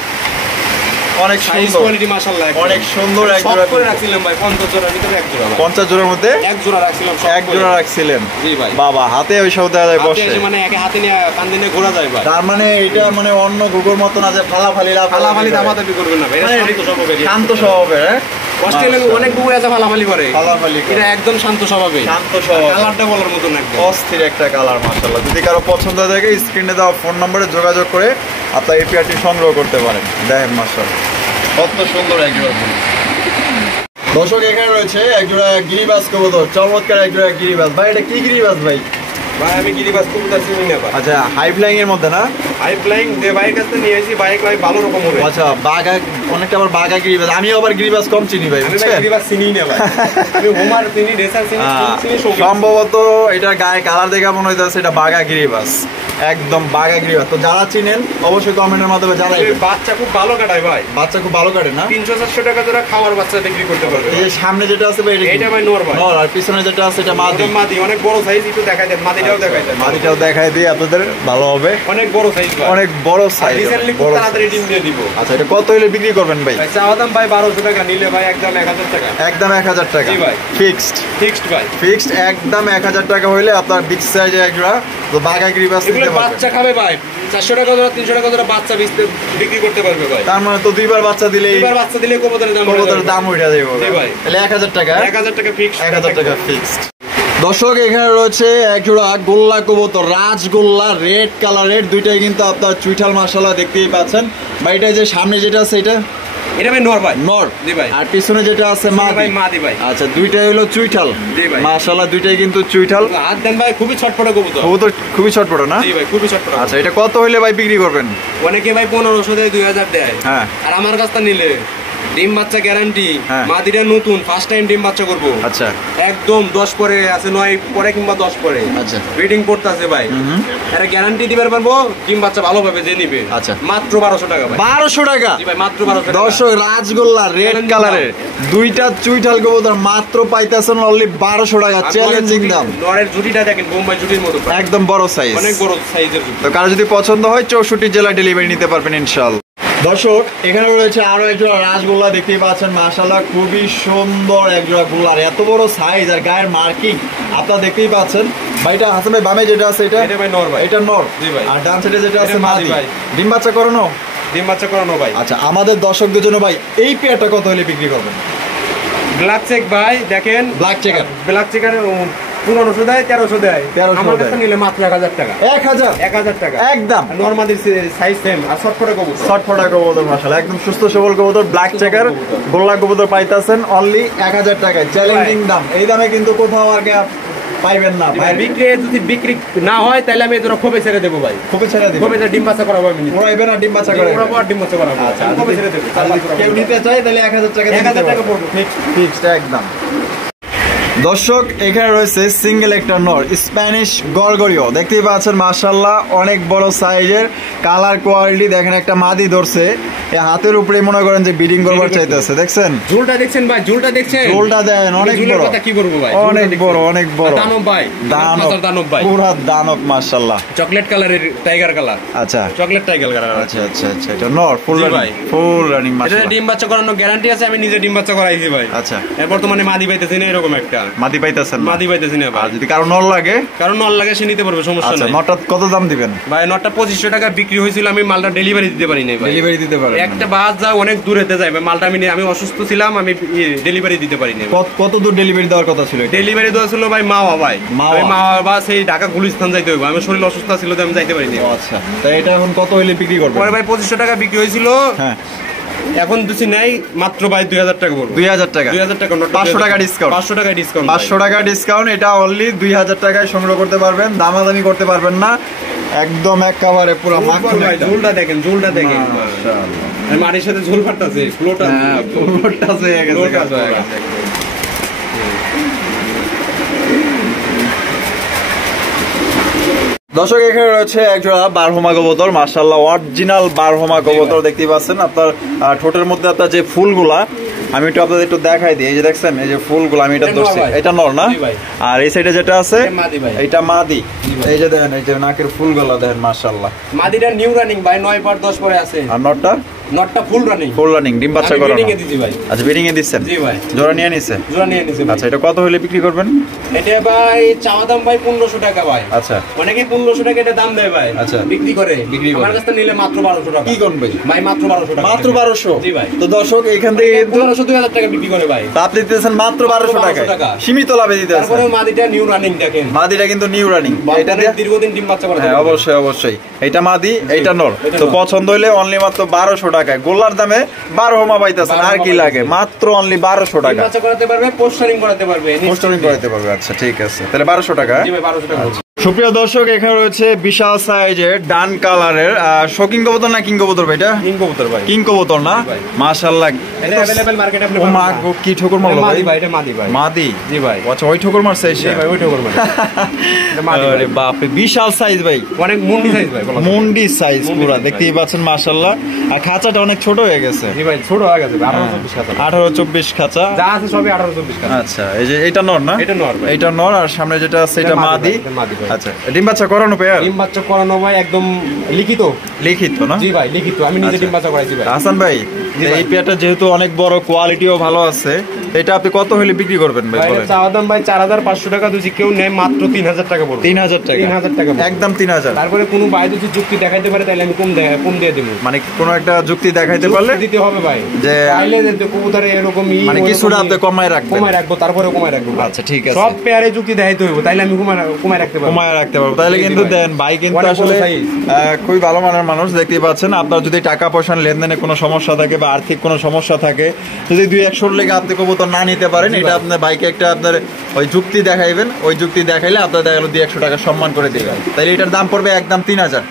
অনেক সুন্দর কোয়ালিটি, মাশাআল্লাহ অনেক সুন্দর। এক জোড়া করে রাখছিলাম ভাই, 50 জোড়ার ভিতরে এক জোড়া, 50 জোড়ার মধ্যে এক জোড়া রাখছিলাম, এক জোড়া রাখছিলেন। জি ভাই, বাবা, হাতে ওই সব দেওয়া যায় বসে, মানে একে হাতে নিয়ে কান্দে নিয়ে ঘোরা যায় ভাই। তার মানে এটা মানে অন্য ঘুঘুর মতো না যে ফালাফালি দামাদামি করবে না ভাই, এটা শান্ত স্বভাবের। অস্ট্রেলিয়ান অনেক ঘুঘু আছে ফালাফালি করে, এটা একদম শান্ত স্বভাবের, কালারটা বলার মতো না, অস্থির একটা কালার, মাশাআল্লাহ। যদি কারো পছন্দ হয় থাকে স্ক্রিনে দেওয়া ফোন নম্বরে যোগাযোগ করে আপনারা এই পেয়ারটি সংগ্রহ করতে পারেন। দেখেন মাশাআল্লাহ কত সুন্দর একজোড়া। দর্শক, এখানে রয়েছে একজোড়া গিরিবাজ কবুতর, চমৎকার একজোড়া গিরিবাজ। ভাই এটা কি গিরিবাজ ভাই? ভাই আমি গিরিবাজ কবুতর চিনি না ভাই। আচ্ছা, হাই ফ্লাইং এর মধ্যে না? হাই ফ্লাইং যে বাইক কাছে নিয়ে এসেছি, বাইক ভাই ভালো রকম হবে। আচ্ছা, বাগা, অনেকটা আবার বাগা গিরিবাজ। আমিও আবার গিরিবাজ কম চিনি ভাই, আমি ভাই গিরিবাজ চিনি না ভাই, আমি হোমার চিনি, রেসার চিনি, সম্ভবত এটা গায়ে কালার দেখে মনে হইতাছে এটা বাগা গিরিবাজ, একদম বাগা গিরিবাজ। তো যারা চিনেন অবশ্যই কমেন্টের মাধ্যমে জানাবেন। বাচ্চা খুব ভালো কাটায় ভাই, বাচ্চা খুব ভালো কাটে না? 300-400 টাকা ধরে খাওয়ার বাচ্চা বিক্রি করতে পারবে। এই যে সামনে যেটা আছে ভাই, এটা ভাই নর ভাই, নর, আর পিছনে যেটা আছে এটা মাদি। মাদি অনেক বড় সাইজ, একটু দেখাই দেন, মাদিটাও দেখাই দেন, মাদিটাও দেখাই দিই আপনাদের, ভালো হবে। অনেক বড় সাইজ ভাই, অনেক বড় সাইজ, রিসেন্টলি খুব তাড়াতাড়ি ডিম দিয়ে দিব। আচ্ছা, এটা কত হইলে বিক্রি করবেন ভাই? চাওয়া দাম ভাই 1,200 টাকা, নিলে ভাই একদম 1,000 টাকা, একদম 1,000 টাকা। জি ভাই, ফিক্সড ভাই, ফিক্সড একদম 1,000 টাকা হইলে আপনার বিগ সাইজে একজোড়া তো বাগা গিরিবাজ নিতে পারবেন। বাচ্চা খাবে ভাই, 400 টাকা ধরে 300 টাকা ধরে বাচ্চা বিক্রি করতে পারবে ভাই। তার মানে তো দুইবার বাচ্চা দিলে কবুতরের দাম উঠে যাবে ভাই। তাহলে 1,000 টাকা, 1,000 টাকা ফিক্সড, 1,000 টাকা ফিক্সড। দর্শক, এখানে রয়েছে একজোড়া গোল্লা কবুতর, রাজগোল্লা, রেড কালারের, দুইটাই কিন্তু আপনার চুইঠাল, মাশাআল্লাহ দেখতেই পাচ্ছেন ভাই। এটা যে সামনে যেটা আছে এটা ভাই নর ভাই, নর। জি ভাই, আর পিছনে যেটা আছে মাদি ভাই। আচ্ছা, দুইটাই হলো চুইঠাল, জি ভাই, মাশাআল্লাহ দুইটাই কিন্তু চুইঠাল। হাত দেন ভাই, খুবই ছটপটে কবুতর, খুবই ছটপটে না? জি ভাই, খুবই ছটপটে। আচ্ছা, এটা কত হইলে ভাই বিক্রি করবেন? অনেকে ভাই 1,500 দেয়, 2,000 দেয়। হ্যাঁ, আর আমার কাছটা নিলে ডিম বাচ্চা গ্যারান্টি, মাদিটা নতুন ফার্স্ট টাইম ডিম বাচ্চা করবো। আচ্ছা, একদম 10 পরে আছে, 9 পরে কিংবা 10 পরে। আচ্ছা, ব্রিডিং করতেছে ভাই, এটা গ্যারান্টি দিবার পারবো, ডিম বাচ্চা ভালো পাবে যে নিবে। আচ্ছা, মাত্র 1,200 টাকা ভাই। 1,200 টাকা? জি ভাই, মাত্র 1,200 টাকা। দর্শক, রাজগোল্লা রেড কালারের দুইটা চুইঠাল কবুতর মাত্র পাইতেছেন অনলি 1,200 টাকা, চ্যালেঞ্জিং দাম। নরের জুটিটা দেখেন, বোম্বাই জুটির মতো, একদম বড় সাইজ, অনেক বড় সাইজের জুটি। তো কারো যদি পছন্দ হয় 64 জেলা ডেলিভারি নিতে পারবেন ইনশাআল্লাহ। দর্শক এখানে রয়েছে আরো একজোড়া রাসগোল্লা, দেখতেই পাচ্ছেন মাশাআল্লাহ খুবই সুন্দর একজোড়া গোল্লার, এত বড় সাইজ আর গায়ের মার্কিং আপনারা দেখতেই পাচ্ছেন। ভাইটা হাসান ভাই বামে যেটা আছে এটা ভাই নর ভাই, এটা নর। জি ভাই। আর ডান সাইডে যেটা আছে মাদি ভাই। ডিম বাচ্চা করানো? ডিম বাচ্চা করানো ভাই। আচ্ছা, আমাদের দর্শকদের জন্য ভাই এই পেয়ারটা কত হলে বিক্রি করবেন? ব্ল্যাক চেক ভাই, দেখেন ব্ল্যাক চেকার, ব্ল্যাক চেকার 1500 দেয়, 1300 দেয়, 1300 আমার কাছে নিলে মাত্র 1000 টাকা। 1000 টাকা একদম। নরমালি সাইজ সেম আর শর্টফটা কবুতর, শর্টফটা কবুতর মাশাআল্লাহ একদম সুস্থ সবল কবুতর, ব্ল্যাক চেকার গোল্লা কবুতর পাইতাছেন অনলি 1000 টাকায়, চ্যালেঞ্জিং দাম। এই দামে কিন্তু কোথাও আর পাইবেন না ভাই। যদি বিক্রি না হয় তাহলে আমি এদের খোপে ছেড়ে দেবো ভাই, খোপে ছেড়ে দেব, খোপে ডিম বাচ্চা করাবো আমি, ওরাইবে না ডিম বাচ্চা করে ওরা ডিম বাচ্চা করাবো। আচ্ছা, খোপে ছেড়ে দেবো, কেউ নিতে চাই তাহলে 1000 টাকা, 1000 টাকা পড়বে ফিক্সড একদম। দর্শক এখানে রয়েছে সিঙ্গেল একটা নর স্প্যানিশ গরগরিও, দেখতেই পাচ্ছেন মাশাআল্লাহ অনেক বড় সাইজের, কালার কোয়ালিটি দেখেন, একটা মাদি ধরছে, এই হাতের উপরে মনে করেন যে বিডিং করবার চাইতেছে, দেখছেন ঝুলটা দেখছেন ভাই, ঝুলটা দেখছেন, ঝোলটা দেন অনেক বড়, কি করব ভাই, অনেক বড় অনেক বড় দানব ভাই, দানব ভাই, পুরো দানব মাশাআল্লাহ, চকলেট কালারের টাইগার কালার। আচ্ছা চকলেট টাইগার কালার। আচ্ছা আচ্ছা আচ্ছা, এটা নর ফুল ভাই, ফুল রানিং এটা মাশাআল্লাহ, ডিম বাচ্চা করানোর গ্যারান্টি আছে, আমি নিজে ডিম বাচ্চা করাইছি ভাই। আচ্ছা, এর বর্তমানে মাদি পাইতেছি না, এরকম একটা মাদি পাইতেছেন না? মাদি পাইতেছি না ভাই। আর যদি কারো নর লাগে, কারণ নল লাগে সে নিতে পারবে, সমস্যা আচ্ছা, নাই। নরটা কত দাম দিবেন ভাই? নটটা 2500 টাকা বিক্রি হয়েছিল, আমি মালটা ডেলিভারি দিতে পারি নাই ভাই। ডেলিভারি দিতে পারেন? একটা বাস যায় অনেক দূরেতে যায় ভাই, মালটা আমি অসুস্থ ছিলাম, আমি ডেলিভারি দিতে পারি নাই। কত দূর ডেলিভারি দেওয়ার কথা ছিল? ডেলিভারি দেওয়া ছিল ভাই মাওয়া ভাই, মাওয়া। আমি মাওয়া বা সেই ঢাকা গুলিস্তান যাইতে হবে, আমার শরীর অসুস্থ ছিল তো আমি যাইতে পারি নাই। আচ্ছা, তাই এটা এখন কত হইলে বিক্রি করবেন? পরে ভাই 2500 টাকা বিক্রি হয়েছিল, হ্যাঁ, এখন দুছি নাই মাত্র ভাই 2000 টাকা পড়বে। 2000 টাকা, 2000 টাকা, 500 টাকা ডিসকাউন্ট, 500 টাকা ডিসকাউন্ট, 500 টাকা ডিসকাউন্ট, এটা অনলি 2000 টাকায় সংগ্রহ করতে পারবেন, দামাদামি করতে পারবেন না, একদম একেবারে পুরো মাখন একটা। ঝুলটা দেখেন, ঝুলটা দেখেন মাশাআল্লাহ, মাটির সাথে ঝুল ফাটতাছে, ফ্লোটা পুরোটা হয়ে গেছে। দর্শক এখানে রয়েছে একজোড়া বারহমা কবুতর, মাশাআল্লাহ অরিজিনাল বারহমা কবুতর, দেখতেই পাচ্ছেন আপনার ঠোঁটের মধ্যে আপনার যে ফুলগুলা, আমি একটু আপনাদের একটু দেখাই দিই, এই যে দেখছেন এই যে ফুলগুলো, আমি এটা ধরছি, এটা নর না? আর এই সাইডে যেটা আছে এটা মাদি, এই যে দেখেন এই যে নাকের ফুলগুলো দেখেন মাশাআল্লাহ, মাদিটা নিউ রানিং ভাই, 9 পর 10 পরে আছে। আর নরটা? নটটা ফুল রানিং, ফুল রানিং, ডিম বাচ্চা করানো? ব্রিডিং এ দিছি ভাই। আচ্ছা, ব্রিডিং এ দিচ্ছেন? জি ভাই। জোড়া নিয়ে নিছে? জোড়া নিয়ে নিছে। আচ্ছা, এটা কত হলে বিক্রি করবেন? এটা ভাই চাওয়া দাম ভাই 1500 টাকা ভাই। আচ্ছা, অনেকে 1500 টাকা এটা দাম দেয় ভাই। আচ্ছা, বিক্রি করে আমার কাছে নিলে মাত্র 1200 টাকা। কি কোন ভাই? ভাই মাত্র 1200 টাকা। মাত্র 1200? জি ভাই। তো দর্শক এখান থেকে 1500 2000 টাকা বিক্রি করে ভাই। আপনি দিতেছেন মাত্র 1200 টাকা, সীমিত লাভে দিতেছেন। তারপরে মাদিটা নিউ রানিং দেখেন, মাদিটা কিন্তু নিউ রানিং, এটা দীর্ঘদিন ডিম বাচ্চা করে। হ্যাঁ অবশ্যই অবশ্যই, এটা মাদি এইটা নর, তো পছন্দ হইলে অনলি মাত্র 1200 টাকায় গোল্লার দামে 12 হোমা পাইতেছেন, আর কি লাগে, মাত্র অনলি 1200 টাকা। বাচ্চা করাতে পারবে, পোস্টারিং করাতে পারবে, পোস্টারিং করাতে পারবে। আচ্ছা ঠিক আছে, তাহলে 1200 টাকা। জি ভাই 1200 টাকা। সুপ্রিয় দর্শক এখানে রয়েছে বিশাল সাইজের ডান কালারের শোকিং কবুতর না কিং কবুতর ভাই? এটা কিং কবুতর ভাই। কিং কবুতর না? মাশাআল্লাহ, এটা अवेलेबल মার্কেটে আপনি পাবেন। মা কি ঠোকর মারলো ভাই? মাদি ভাই, এটা মাদি ভাই। মাদি? জি ভাই। আচ্ছা, ওই ঠোকর মারছে এসে? জি ভাই, ওই ঠোকর মারছে। এটা মাদি। আরে বাপ রে, বিশাল সাইজ ভাই, অনেক মুন্ডি সাইজ ভাই, মুন্ডি সাইজ পুরো, দেখতেই পাচ্ছেন মাশাআল্লাহ, আর খাঁচাটা অনেক ছোট হয়ে গেছে। জি ভাই, ছোট হয়ে গেছে, 18-24 খাঁচা। 18-24 খাঁচা যা আছে সবই 18-24 খাঁচা। আচ্ছা, এই যে এটা নর না? এটা নর ভাই। এটা নর, আর সামনে যেটা আছে এটা মাদি। মাদি ভাই। আচ্ছা, ডিম বাচ্চা করানো পেয়ার? ডিম বাচ্চা করানো ভাই, একদম লিখিত। লিখিত না? জি ভাই, লিখিত, আমি নিজে ডিম বাচ্চা করাইছি ভাই। হাসান ভাই, এই পেয়ারটা যেহেতু অনেক বড়, কোয়ালিটিও ভালো আছে, এটা আপনি কত হলে বিক্রি করবেন ভাই? ভাই চাওয়া দাম ভাই 4500 টাকা, যদি কেউ নেয় মাত্র 3000 টাকা পড়বে। 3000 টাকা? 3000 টাকা একদম 3000। তারপরে কোনো ভাই যদি যুক্তি দেখাইতে পারে তাহলে আমি কম দিয়ে দেব। মানে কোন একটা যুক্তি দেখাইতে পারলে দিতে হবে ভাই, যে চাইলে যে কবুতরে এরকম মানে কিছুটা আপনি কমায় রাখবেন? কমায় রাখবো, তারপরে কমায় রাখবো। আচ্ছা ঠিক আছে, সব পেয়ারে যুক্তি দেখাইতে হইব, তাইলে আমি কমায় রাখতে পারবো। কমায় রাখতে পারবো, তাহলে কিন্তু দেন ভাই কিন্তু আসলে খুবই ভালো মানের মানুষ, দেখতেই পাচ্ছেন। আপনার যদি টাকা পয়সার লেনদেনে কোনো সমস্যা থাকে বা আর্থিক কোনো সমস্যা থাকে, যদি 2-100 লেগে আপনি কবুতর না নিতে পারেন, এটা আপনার বাইকে একটা আপনার ওই যুক্তি দেখাইবেন, ওই যুক্তি দেখাইলে আপনার দেখা গেল 2-100 টাকা সম্মান করে দিবেন, তাইলে এটার দাম পড়বে একদম 3000।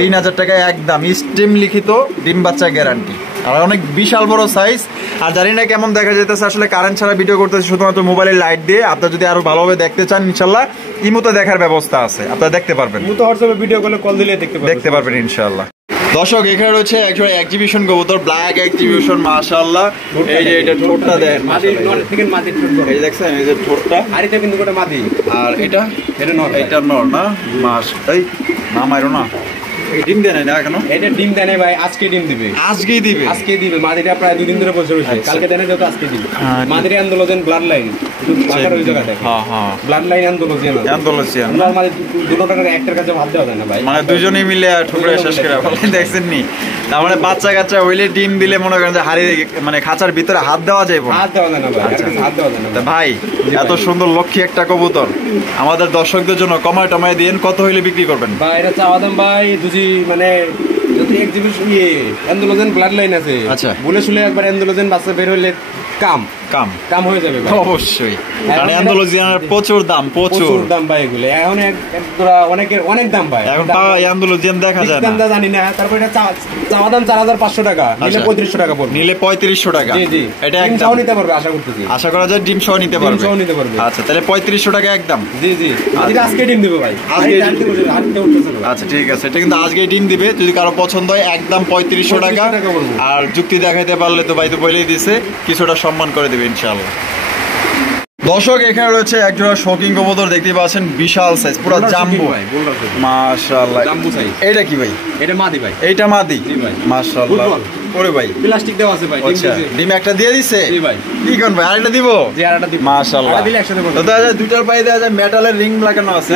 3000 টাকায় একদম স্টিম লিখিত, ডিম বাচ্চা গ্যারান্টি, আর অনেক বিশাল বড় সাইজ। আর জানি না কেমন দেখা যেতেছে, আসলে কারেন্ট ছাড়া ভিডিও করতেছে শুধুমাত্র মোবাইলের লাইট দিয়ে। আপনারা যদি আরো ভালোভাবে দেখতে চান, ইনশাল্লাহ ইমোতে দেখার ব্যবস্থা আছে, আপনারা দেখতে পারবেন। ইমোতে হোয়াটসঅ্যাপে ভিডিও কলে কল দিলে দেখতে পারবেন ইনশাআল্লাহ। দর্শক এখানে রয়েছে একজন এক্সিবিশন কবুতর, ব্ল্যাক এক্সিবিশন, মাশাআল্লাহ। এই যে এটা ঠোঁটটা দেখেন, মাদি নর থেকে মাদি ঠোঁট, এই দেখছেন এই যে ঠোঁটটা, আর এটা কিন্তু একটা মাদি, আর এটা নর, এটা নর না? মাস এই না মাইরো না, ডিম দেয় না এখনো? এটা ডিম দেয় নাই ভাই, আজকে ডিম দিবে। আজকেই দিবে? আজকেই দিবে। মাদিটা প্রায় 2 দিন ধরে বসে রয়েছে, কালকে দেয় না, যত আজকে দিবে। মাদিরা অ্যান্ডোলজিয়ান ব্লাড লাইন, পাকার ওই জায়গাটা ব্লাড লাইন অ্যান্ডোলজিয়ান। নরমালি দুটোটার একটার কাছে ভাত দেওয়া যায় না ভাই, মানে দুজনেই মিলে ঠুকরে শেষ করে ফেলে। দেখছেন নি? তার মানে বাচ্চা কাচ্চা হইলে ডিম দিলে মনে করেন যে হাড়ি মানে খাঁচার ভিতরে হাত দেওয়া যায়, হাত দেওয়া যায় না ভাই, হাত দেওয়া যায় না ভাই। এত সুন্দর লক্ষ্মী একটা কবুতর আমাদের দর্শকদের জন্য কমায় টমায় দিন, কত হইলে বিক্রি করবেন ভাই? এটা চাওয়া দাম ভাই যদি মানে যদি এক্সিবিশন অ্যান্ডোলজিয়ান ব্লাড লাইন আছে, আচ্ছা, বলে শুলে একবার অ্যান্ডোলজিয়ান বাচ্চা বের হইলে কাম হয়ে যাবে অবশ্যই। কারণ অ্যান্ডোলজিয়ানের প্রচুর দাম, প্রচুর দাম ভাই এগুলো। এখন অনেকের অনেক দাম ভাই, এখন অ্যান্ডোলজিয়ান দেখা যায় না, দাম জানি না। তারপর এটা চাওয়া দাম 4500 টাকা, নিলে 3500 টাকা পড়বে। নিলে 3500 টাকা। জি জি, এটা একদম নিতে পারবে, আশা করতেছি। আশা করা যায় ডিম সহ নিতে পারবে। আচ্ছা, তাহলে 3500 টাকা একদম। জি জি, আজকে ডিম দিবে ভাই, আজকে আচ্ছা ঠিক আছে, এটা কিন্তু আজকে ডিম দিবে। যদি কারো পছন্দ হয় একদম 3500 টাকা। আর যুক্তি দেখাইতে পারলে তো ভাই তো বলেই দিছে, কিছুটা সম্মান করে দেবে ইনশাআল্লাহ। দর্শক, এখানে রয়েছে একজোড়া শৌখিন কবুতর, দেখতে পাচ্ছেন বিশাল সাইজ, পুরো জাম্বু। মাশাআল্লাহ, জাম্বু সাইজ। এটা কি ভাই? এটা মাদি ভাই। এইটা মাদি? জি ভাই। মাশাআল্লাহ। ওরে ভাই, প্লাস্টিক দেওয়া আছে ভাই। আচ্ছা, ডিম একটা দিয়ে দিছে? জি ভাই। কি কোন ভাই, আরেকটা দিব? জি, আরেকটা দিব। মাশাআল্লাহ, আরেকটা দিলে একসাথে করব। তো দাদা দুইটার পায়ে দেওয়া যায় মেটালের রিং লাগানো আছে,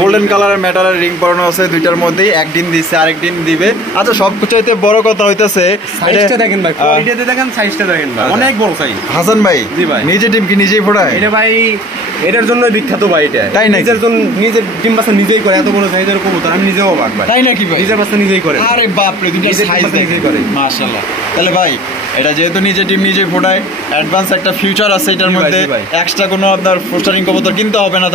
গোল্ডেন কালারের মেটালের রিং পরানো আছে দুইটার মধ্যেই। এক ডিম দিছে, আরেক ডিম দিবে। আচ্ছা, সবচাইতে বড় কথা হইতাছে সাইজটা দেখেন ভাই, কোয়ালিটিতে দেখেন, সাইজটা দেখেন ভাই, অনেক বড় সাইজ। হাসান ভাই, জি ভাই, নিজে ডিম কি নিজেই ফোটায়? এটা ভাই এটার জন্য বিখ্যাত ভাই, এটা তাই না? নিজের জন্য নিজের ডিম বাচ্চা নিজেই করে, এত বড় সাইজের কবুতর আমি নিজেও অবাক ভাই। তাই নাকি ভাই? নিজের বাচ্চা নিজেই করে। আরে বাপ রে, দুইটা সাইজ নিজেই করে, মাশাআল্লাহ। তাহলে ভাই এটা যেহেতু নিজে ডিম নিজে ফোটায়, অ্যাডভান্স একটা ফিউচার আছে এটার মধ্যে, এক্সট্রা কোনো আপনার ফোস্টারিং কবুতর কিনতে হবে না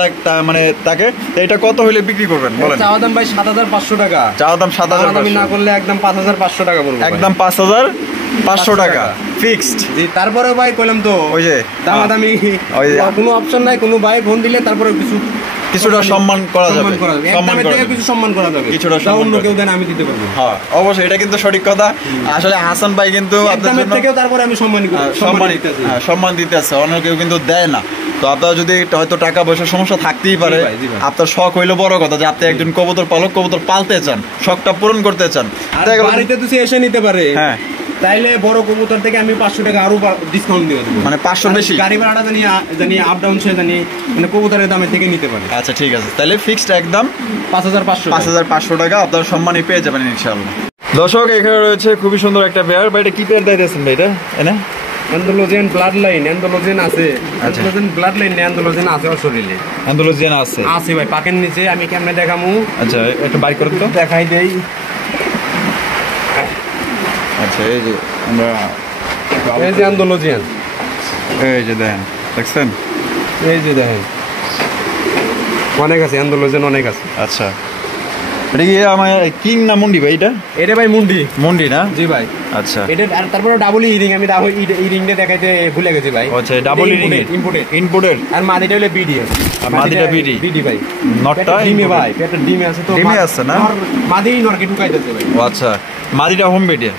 মানে তাকে। এটা কত হইলে বিক্রি করবেন বলেন? চাওয়া দাম ভাই 7500 টাকা। চাওয়া দাম 7500, আমি না করলে একদম 5500 টাকা বলবো। একদম 5500 টাকা ফিক্সড। জি, তারপরে ভাই কইলাম তো ওই যে দামাদামি কোনো অপশন নাই, কোনো ভাই ফোন দিলে তারপরে কিছুটা সম্মান করা যাবে, সম্মান থেকে কিছু সম্মান করা যাবে, কিছুটা অন্য কেউ দেন আমি দিতে পারবো। হ্যাঁ অবশ্যই, এটা কিন্তু সঠিক কথা। আসলে হাসান ভাই কিন্তু আপনাদের থেকেও তারপরে আমি সম্মান দিতে আছে, অন্য কেউ কিন্তু দেয় না। তো আপনার যদি হয়তো টাকা পয়সার সমস্যা থাকতেই পারে, আপনার শখ হইলো বড় কথা যে আপনি একজন কবুতর পালক, কবুতর পালতে চান, শখটা পূরণ করতে চান, বাড়িতে তো এসে নিতে পারে। হ্যাঁ, তাইলে বড় কবুতর থেকে আমি 500 টাকা আরো ডিসকাউন্ট দিয়ে দেবো, মানে 500 বেশি গাড়ি ভাড়াটা জানি আপ ডাউন সে জানি, মানে কবুতরের দামে থেকে নিতে পারে। আচ্ছা ঠিক আছে, তাহলে ফিক্সড একদম 5500 টাকা আপনার সম্মানই পেয়ে যাবেন ইনশাআল্লাহ। দর্শক, এখানে রয়েছে খুবই সুন্দর একটা পেয়ার। ভাই এটা কি পেয়ার দিয়েছেন ভাই? এটা এনে অ্যান্ডোলজিয়ান ব্লাড লাইন, অ্যান্ডোলজিয়ান আছে, অ্যান্ডোলজিয়ান ব্লাড লাইন, অ্যান্ডোলজিয়ান আছে ওর শরীরে, অ্যান্ডোলজিয়ান আছে ভাই পাকের নিচে। আমি কেমনে দেখামু? আচ্ছা, একটু বাইক করে তো দেখাই দেই। আচ্ছা, এই যে আমরা এই যে অ্যান্ডোলজিয়ান, এই যে দেখেন, দেখছেন? এই যে দেখেন, অনেক আছে অ্যান্ডোলজিয়ান, অনেক আছে। আচ্ছা, এটা কি আমার কিং না মুন্ডি ভাই? এটা ভাই মুন্ডি না? জি ভাই। আচ্ছা, এটা আর তারপরে ডাবল ইরিং, আমি ডাবল ইরিংটা দেখাইতে ভুলে গেছি ভাই। আচ্ছা, ডাবল ইরিং ইনপুটেড। আর মাদিটা হলো বিডি, মাদিটা বিডি ভাই, নটটা ডিমে ভাই, পেটটা ডিমে আছে, তো ডিমে আছে না? মাদি নরকে ঢুকাইতেছে ভাই। ও আচ্ছা, মাদিটা হোম ব্রিডের।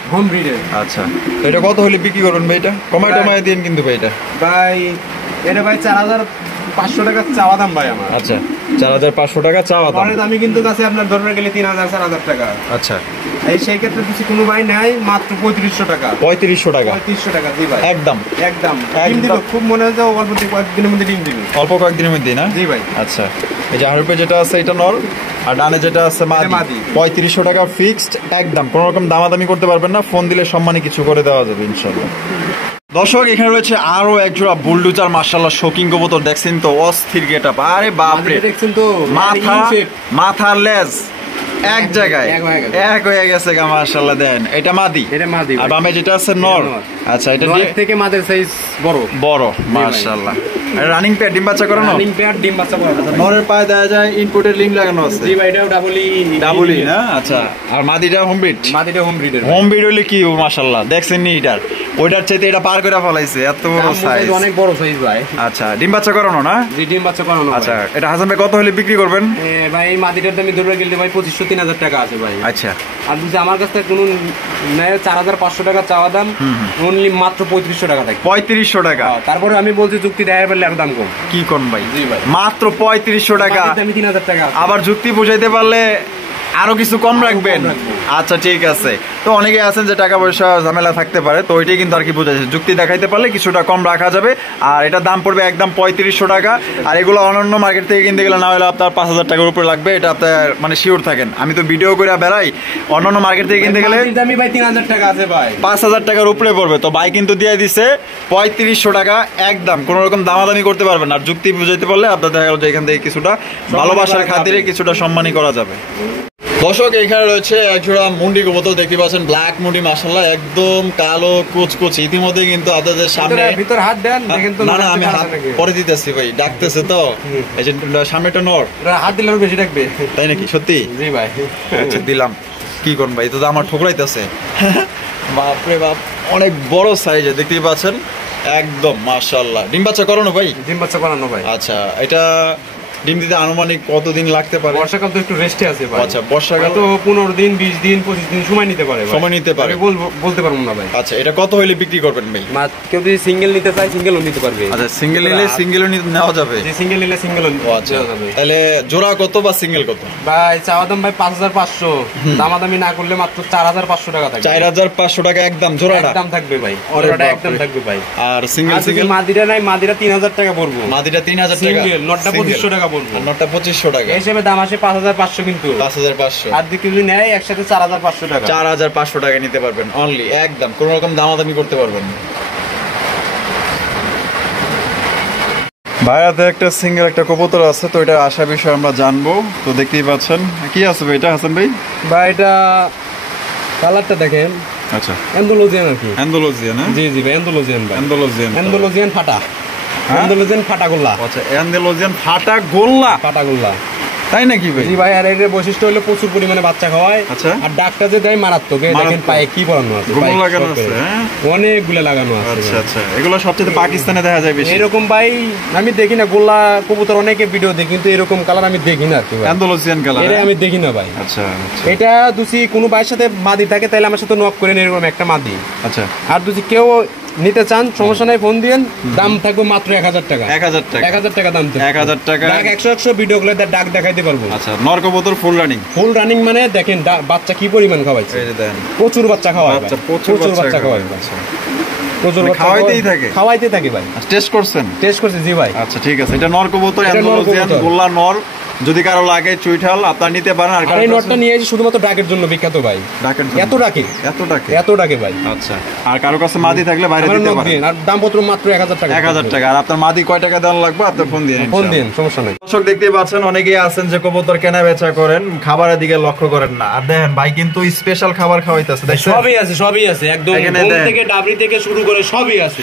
আচ্ছা, তো এটা কত হলে বিক্রি করবেন ভাই? এটা কমায় দিন কিন্তু ভাই। ভাই এটা ভাই 4500 টাকা চাওয়া দাম ভাই আমার। আচ্ছা, 4500 টাকা চাওয়া দাম। আমি কিন্তু কাছে আপনার ধরে গেলে 3000 4000 টাকা। আচ্ছা, এই সেই ক্ষেত্রে কিছু কোনো ভাই নাই, মাত্র 3500 টাকা। 3500 টাকা? 3500 টাকা, জি ভাই, একদম ডিম দিল, খুব মনে হয় যে অল্প কয়েকদিনের মধ্যে ডিম দিবে, অল্প কয়েকদিনের মধ্যে না? জি ভাই। আচ্ছা, এই যে হারুপে যেটা আছে এটা নর, আর ডানে যেটা আছে মাদি। 3500 টাকা ফিক্সড একদম, কোনো রকম দামাদামি করতে পারবেন না, ফোন দিলে সম্মানে কিছু করে দেওয়া যাবে ইনশাআল্লাহ। দর্শক, এখানে রয়েছে আরো একজোড়া বুলডুজার মাশাআল্লাহ শৌখিন কবুতর, দেখছেন তো অস্থির গেটআপ। আরে বাপ রে, দেখছেন তো মাথার লেজ এক জায়গায় এক হয়ে গেছে গা, মাশাআল্লাহ। দেন এটা মাদি, আর বামে যেটা আছে নর। আচ্ছা, এটা থেকে মাদের সাইজ বড় মাশাআল্লাহ। রানিং পেয়ার, ডিম বাচ্চা করানো? রানিং পেয়ার, ডিম বাচ্চা করানো। নরের পায়ে দেওয়া যায় ইনপুটের লিংক লাগানো আছে। জি ভাই, এটাও ডাবলই না? আচ্ছা, আর মাদিটা হোম ব্রিড হলে কি মাশাআল্লাহ, দেখছেন নি? এটার ওইটার চাইতে এটা পার করে ফলাইছে, এত বড় সাইজ, অনেক বড় সাইজ ভাই। আচ্ছা, ডিম বাচ্চা করানো না? জি, ডিম বাচ্চা করানো। আচ্ছা, এটা হাসান ভাই কত হলে বিক্রি করবেন? ভাই এই মাদিটার দামই ধরে গেলে ভাই 2500-3000 টাকা আছে ভাই। আচ্ছা, আর যদি আমার কাছ থেকে কোনো নেয় 4500 টাকা চাওয়া দাম, অনলি মাত্র 3500 টাকা থাকে। 3500 টাকা? তারপরে আমি বলছি যুক্তি দেখাই পারলে আর দাম কম। কি কোন ভাই? জি ভাই, মাত্র 3500 টাকা। আমি 3000 টাকা। আবার যুক্তি বুঝাইতে পারলে আরো কিছু কম রাখবেন? আচ্ছা ঠিক আছে। তো অনেকে আছেন যে টাকা পয়সা ঝামেলা থাকতে পারে, তো ওইটাই কিন্তু আর কি বোঝাচ্ছে, যুক্তি দেখাইতে পারলে কিছুটা কম রাখা যাবে। আর এটা দাম পড়বে একদম 3500 টাকা। আর এগুলো অন্যান্য মার্কেট থেকে কিনতে গেলে না হলে আপনার 5000 টাকার উপরে লাগবে, এটা আপনার মানে শিওর থাকেন। আমি তো ভিডিও করে বেড়াই, অন্যান্য মার্কেট থেকে কিনতে গেলে দামি ভাই 3000 টাকা আছে ভাই, 5000 টাকার উপরে পড়বে। তো ভাই কিন্তু দিয়ে দিছে 3500 টাকা একদম, কোনো রকম দামাদামি করতে পারবেন। আর যুক্তি বুঝাইতে পারলে আপনার দেখা গেল যে এখান থেকে কিছুটা ভালোবাসার খাতিরে কিছুটা সম্মানই করা যাবে। দর্শক এখানে রয়েছে এক জোড়া মুন্ডি কবুতর, দেখতে পাচ্ছেন ব্ল্যাক মুন্ডি, মাশাআল্লাহ একদম কালো কুচকুচ। ইতিমধ্যে কিন্তু আপনাদের সামনে ভিতর হাত দেন দেখেন তো। না আমি হাত পরে দিতেছি ভাই, ডাকতেছে তো এই যে সামনেটা নর, হাত দিলে আরো বেশি ডাকবে। তাই নাকি? সত্যি? জি ভাই। আচ্ছা দিলাম, কি করুন ভাই, তো আমার ঠোকরাইতেছে। বাপরে বাপ, অনেক বড় সাইজে দেখতেই পাচ্ছেন একদম মাশাআল্লাহ। ডিম বাচ্চা করানো ভাই? ডিম বাচ্চা করানো ভাই। আচ্ছা, এটা ডিম দিতে আনুমানিক কতদিন লাগতে পারে? বর্ষাকাল তো একটু রেস্টে আছে ভাই। আচ্ছা, বর্ষাকাল তো 15 দিন 20 দিন 25 দিন সময় নিতে পারে। সময় নিতে পারে, বলতে পারবো না ভাই। আচ্ছা, এটা কত হইলে বিক্রি করবেন ভাই? কেউ যদি সিঙ্গেল নিতে চায় সিঙ্গেলও নিতে পারবে। আচ্ছা, সিঙ্গেল নিলে সিঙ্গেলও নেওয়া যাবে? যে সিঙ্গেল নিলে সিঙ্গেলও নেওয়া যাবে। তাহলে জোড়া কত বা সিঙ্গেল কত ভাই? চাওয়া দাম ভাই 5500, দামাদামি না করলে মাত্র 4500 টাকা থাকবে। 4500 টাকা একদম জোড়াটা? একদম থাকবে ভাই, জোড়াটা একদম থাকবে ভাই। আর সিঙ্গেল মাদিরা নাই, মাদিরা 3000 টাকা পড়বো। মাদিরা 3000 টাকা, সিঙ্গেল নটটা 2500 টাকা পড়বো। নটটা 2500 টাকা, এই হিসেবে দাম আসে 5500 কিন্তু 5500। আর যদি কেউ নেয় একসাথে 4500 টাকা, 4500 টাকা নিতে পারবেন অনলি, একদম কোনো রকম দামাদামি করতে পারবেন না। ভাইয়াতে একটা সিঙ্গেল একটা কবুতর আছে, তো এটা আশা বিষয় আমরা জানবো। তো দেখতেই পাচ্ছেন কি আছে ভাই এটা, হাসান ভাই? ভাই এটা কালারটা দেখেন। আচ্ছা, অ্যান্ডালুজিয়ান আর কি। অ্যান্ডালুজিয়ান? হ্যাঁ জি জি ভাই, অ্যান্ডালুজিয়ান ভাই। অ্যান্ডালুজিয়ান ফাটা, অ্যান্ডালুজিয়ান ফাটা গোল্লা। আচ্ছা, অ্যান্ডালুজিয়ান ফাটা গোল্লা, ফাটা গোল্লা, তাই নাকি ভাই? জি ভাই। আর এর বৈশিষ্ট্য হলো প্রচুর পরিমাণে বাচ্চা খাওয়ায়। আচ্ছা, আর ডাকটা যে দেয় মারাত্মক। দেখেন পায়ে কি পরানো আছে, গোল লাগানো আছে, অনেকগুলো লাগানো আছে। আচ্ছা আচ্ছা, এগুলো সবচেয়ে পাকিস্তানে দেখা যায় বেশি। এরকম ভাই আমি দেখি না, গোল্লা কবুতর অনেকে ভিডিও দেখি, কিন্তু এরকম কালার আমি দেখি না আর কি ভাই। অ্যান্ডালুজিয়ান কালার এটা আমি দেখি না ভাই। আচ্ছা, এটা দুসি কোনো ভাইয়ের সাথে মাদি থাকে তাহলে আমার সাথে নক করেন, এরকম একটা মাদি। আচ্ছা, আর যদি কেউ নিতে চান সমস্যা নাই, ফোন দিয়েন। দাম থাকবে মাত্র 1000 টাকা। 1000 টাকা, 1000 টাকা দাম থাকবে। 1000 টাকা। ডাক 100 ভিডিও গুলো ডাক দেখাইতে পারবো। আচ্ছা, নর কবুতর ফুল রানিং? ফুল রানিং মানে দেখেন বাচ্চা কি পরিমাণ খাওয়াইছে, এই যে দেখেন প্রচুর বাচ্চা খাওয়ায়, প্রচুর বাচ্চা খাওয়ায়। আচ্ছা, প্রচুর খাওয়াইতেই থাকে ভাই। টেস্ট করছেন? টেস্ট করছি জি ভাই। আচ্ছা ঠিক আছে, এটা নর কবুতর, অ্যান্ডালুজিয়ান গোল্লা নর। যদি কারো লাগে চুইঠাল আপনারা নিতে পারেন। আর এই নটটা নিয়ে এসে শুধুমাত্র ডাকের জন্য বিখ্যাত ভাই। ডাকের জন্য? এত ডাকে ভাই। আচ্ছা, আর কারো কাছে মাদি থাকলে বাইরে দিতে পারেন। আর দাম পত্র মাত্র 1000 টাকা। 1000 টাকা। আর আপনার মাদি কয় টাকা দেওয়া লাগবে আপনি ফোন দিন, সমস্যা নেই। দর্শক দেখতেই পাচ্ছেন অনেকেই আছেন যে কবুতর কেনা বেচা করেন, খাবারের দিকে লক্ষ্য করেন না। আর দেখেন ভাই কিন্তু স্পেশাল খাবার খাওয়াইতেছে, সবই আছে একদম, ঘুম থেকে ডাবরি থেকে শুরু করে সবই আছে।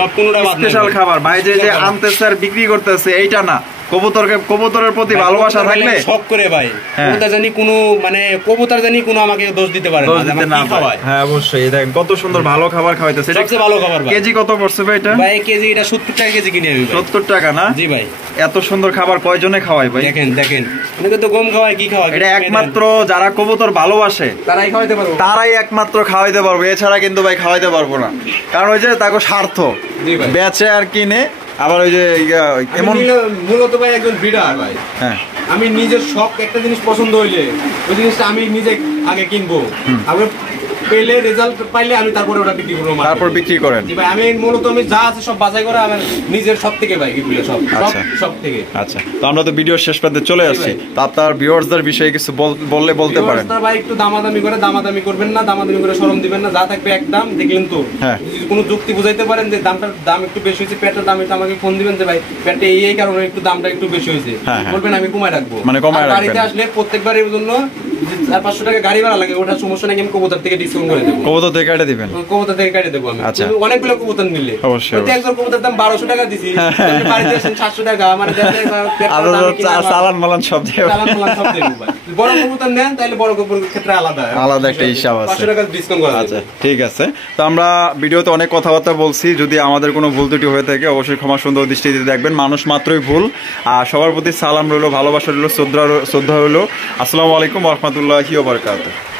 সব কোনটা বাদ নেই। স্পেশাল খাবার ভাই যে আনতেছে আর বিক্রি করতেছে এইটা না, কবুতরের প্রতি ভালোবাসা থাকলে শখ করে ভাই কবুতর জানি কোনো মানে কবুতর জানি কোনো আমাকে দোষ দিতে পারে না। হ্যাঁ অবশ্যই, দেখেন কত সুন্দর ভালো খাবার খাওয়াইতেছে। সবচেয়ে ভালো খাবার ভাই। কেজি কত পড়ছে ভাই এটা? ভাই কেজি এটা 70 টাকা কেজি কিনে আমি। 70 টাকা না? জি ভাই। এত সুন্দর খাবার কয়জনে খাওয়ায় ভাই? দেখেন অনেকে তো গম খাওয়ায়, কি খাওয়ায়? এটা একমাত্র যারা কবুতর ভালোবাসে তারাই খাওয়াইতে পারবে, তারাই একমাত্র খাওয়াইতে পারবে, এছাড়া কিন্তু ভাই খাওয়াইতে পারবো না। কারণ ওই যে তাকে স্বার্থ বেচে আর কিনে। আবার ওই যে এমন মূলত ভাই একজন ব্রিডার ভাই। হ্যাঁ, আমি নিজের শখ একটা জিনিস পছন্দ হইলে ওই জিনিসটা আমি নিজে আগে কিনবো, আবার পেলে রেজাল্ট পাইলে আমি তারপরে ওটা বিক্রি করবো, তারপর বিক্রি করেন। ভাই আমি মূলত আমি যা আছে সব বাছাই করে আমার নিজের সব থেকে ভাই এগুলো সব থেকে। আচ্ছা, তো আমরা তো ভিডিও শেষ পর্যন্ত চলে আসছি, তো আপনার ভিউয়ার্সদের বিষয়ে কিছু বলতে পারেন? ভাই একটু দামাদামি দামাদামি করবেন না, দামাদামি করে শরম দিবেন না, যা থাকবে একদম দেখলেন তো। যদি কোনো যুক্তি বুঝাইতে পারেন যে দামটার দাম একটু বেশি হয়েছে, পেটের দাম, একটু আমাকে ফোন দিবেন যে ভাই পেটে এই কারণে একটু দামটা একটু বেশি হয়েছে, বলবেন আমি কমায় রাখবো। মানে গাড়িতে আসলে প্রত্যেকবারের জন্য 400-500 টাকা গাড়ি ভাড়া লাগে, ওটা সমস্যা নাকি আমি কবুতর থেকে ডিসকাউন্ট করে দেবো। কবুতর থেকে কেটে দিবেন? কবুতর থেকে কেটে দেবো আমি। আচ্ছা, অনেকগুলো কবুতর নিলে অবশ্যই একজন কবুতর দাম 1200 টাকা দিছি, বাড়িতে আসেন 700 টাকা, মানে চালান মালান সব দেব, বড় কবুতর নেন তাহলে বড় কবুতরের ক্ষেত্রে আলাদা একটা হিসাব আছে, 500 টাকা ডিসকাউন্ট করা। আচ্ছা ঠিক আছে, তো আমরা ভিডিওতে অনেক কথাবার্তা বলছি, যদি আমাদের কোনো ভুল ত্রুটি হয়ে থাকে অবশ্যই ক্ষমা সুন্দর দৃষ্টিতে দেখবেন। মানুষ মাত্রই ভুল। আর সবার প্রতি সালাম রইলো, ভালোবাসা রইলো, শ্রদ্ধা রইলো। আসসালামু আলাইকুম ওয়া রাহমাতুল্লাহি ওয়া বারাকাতুহু।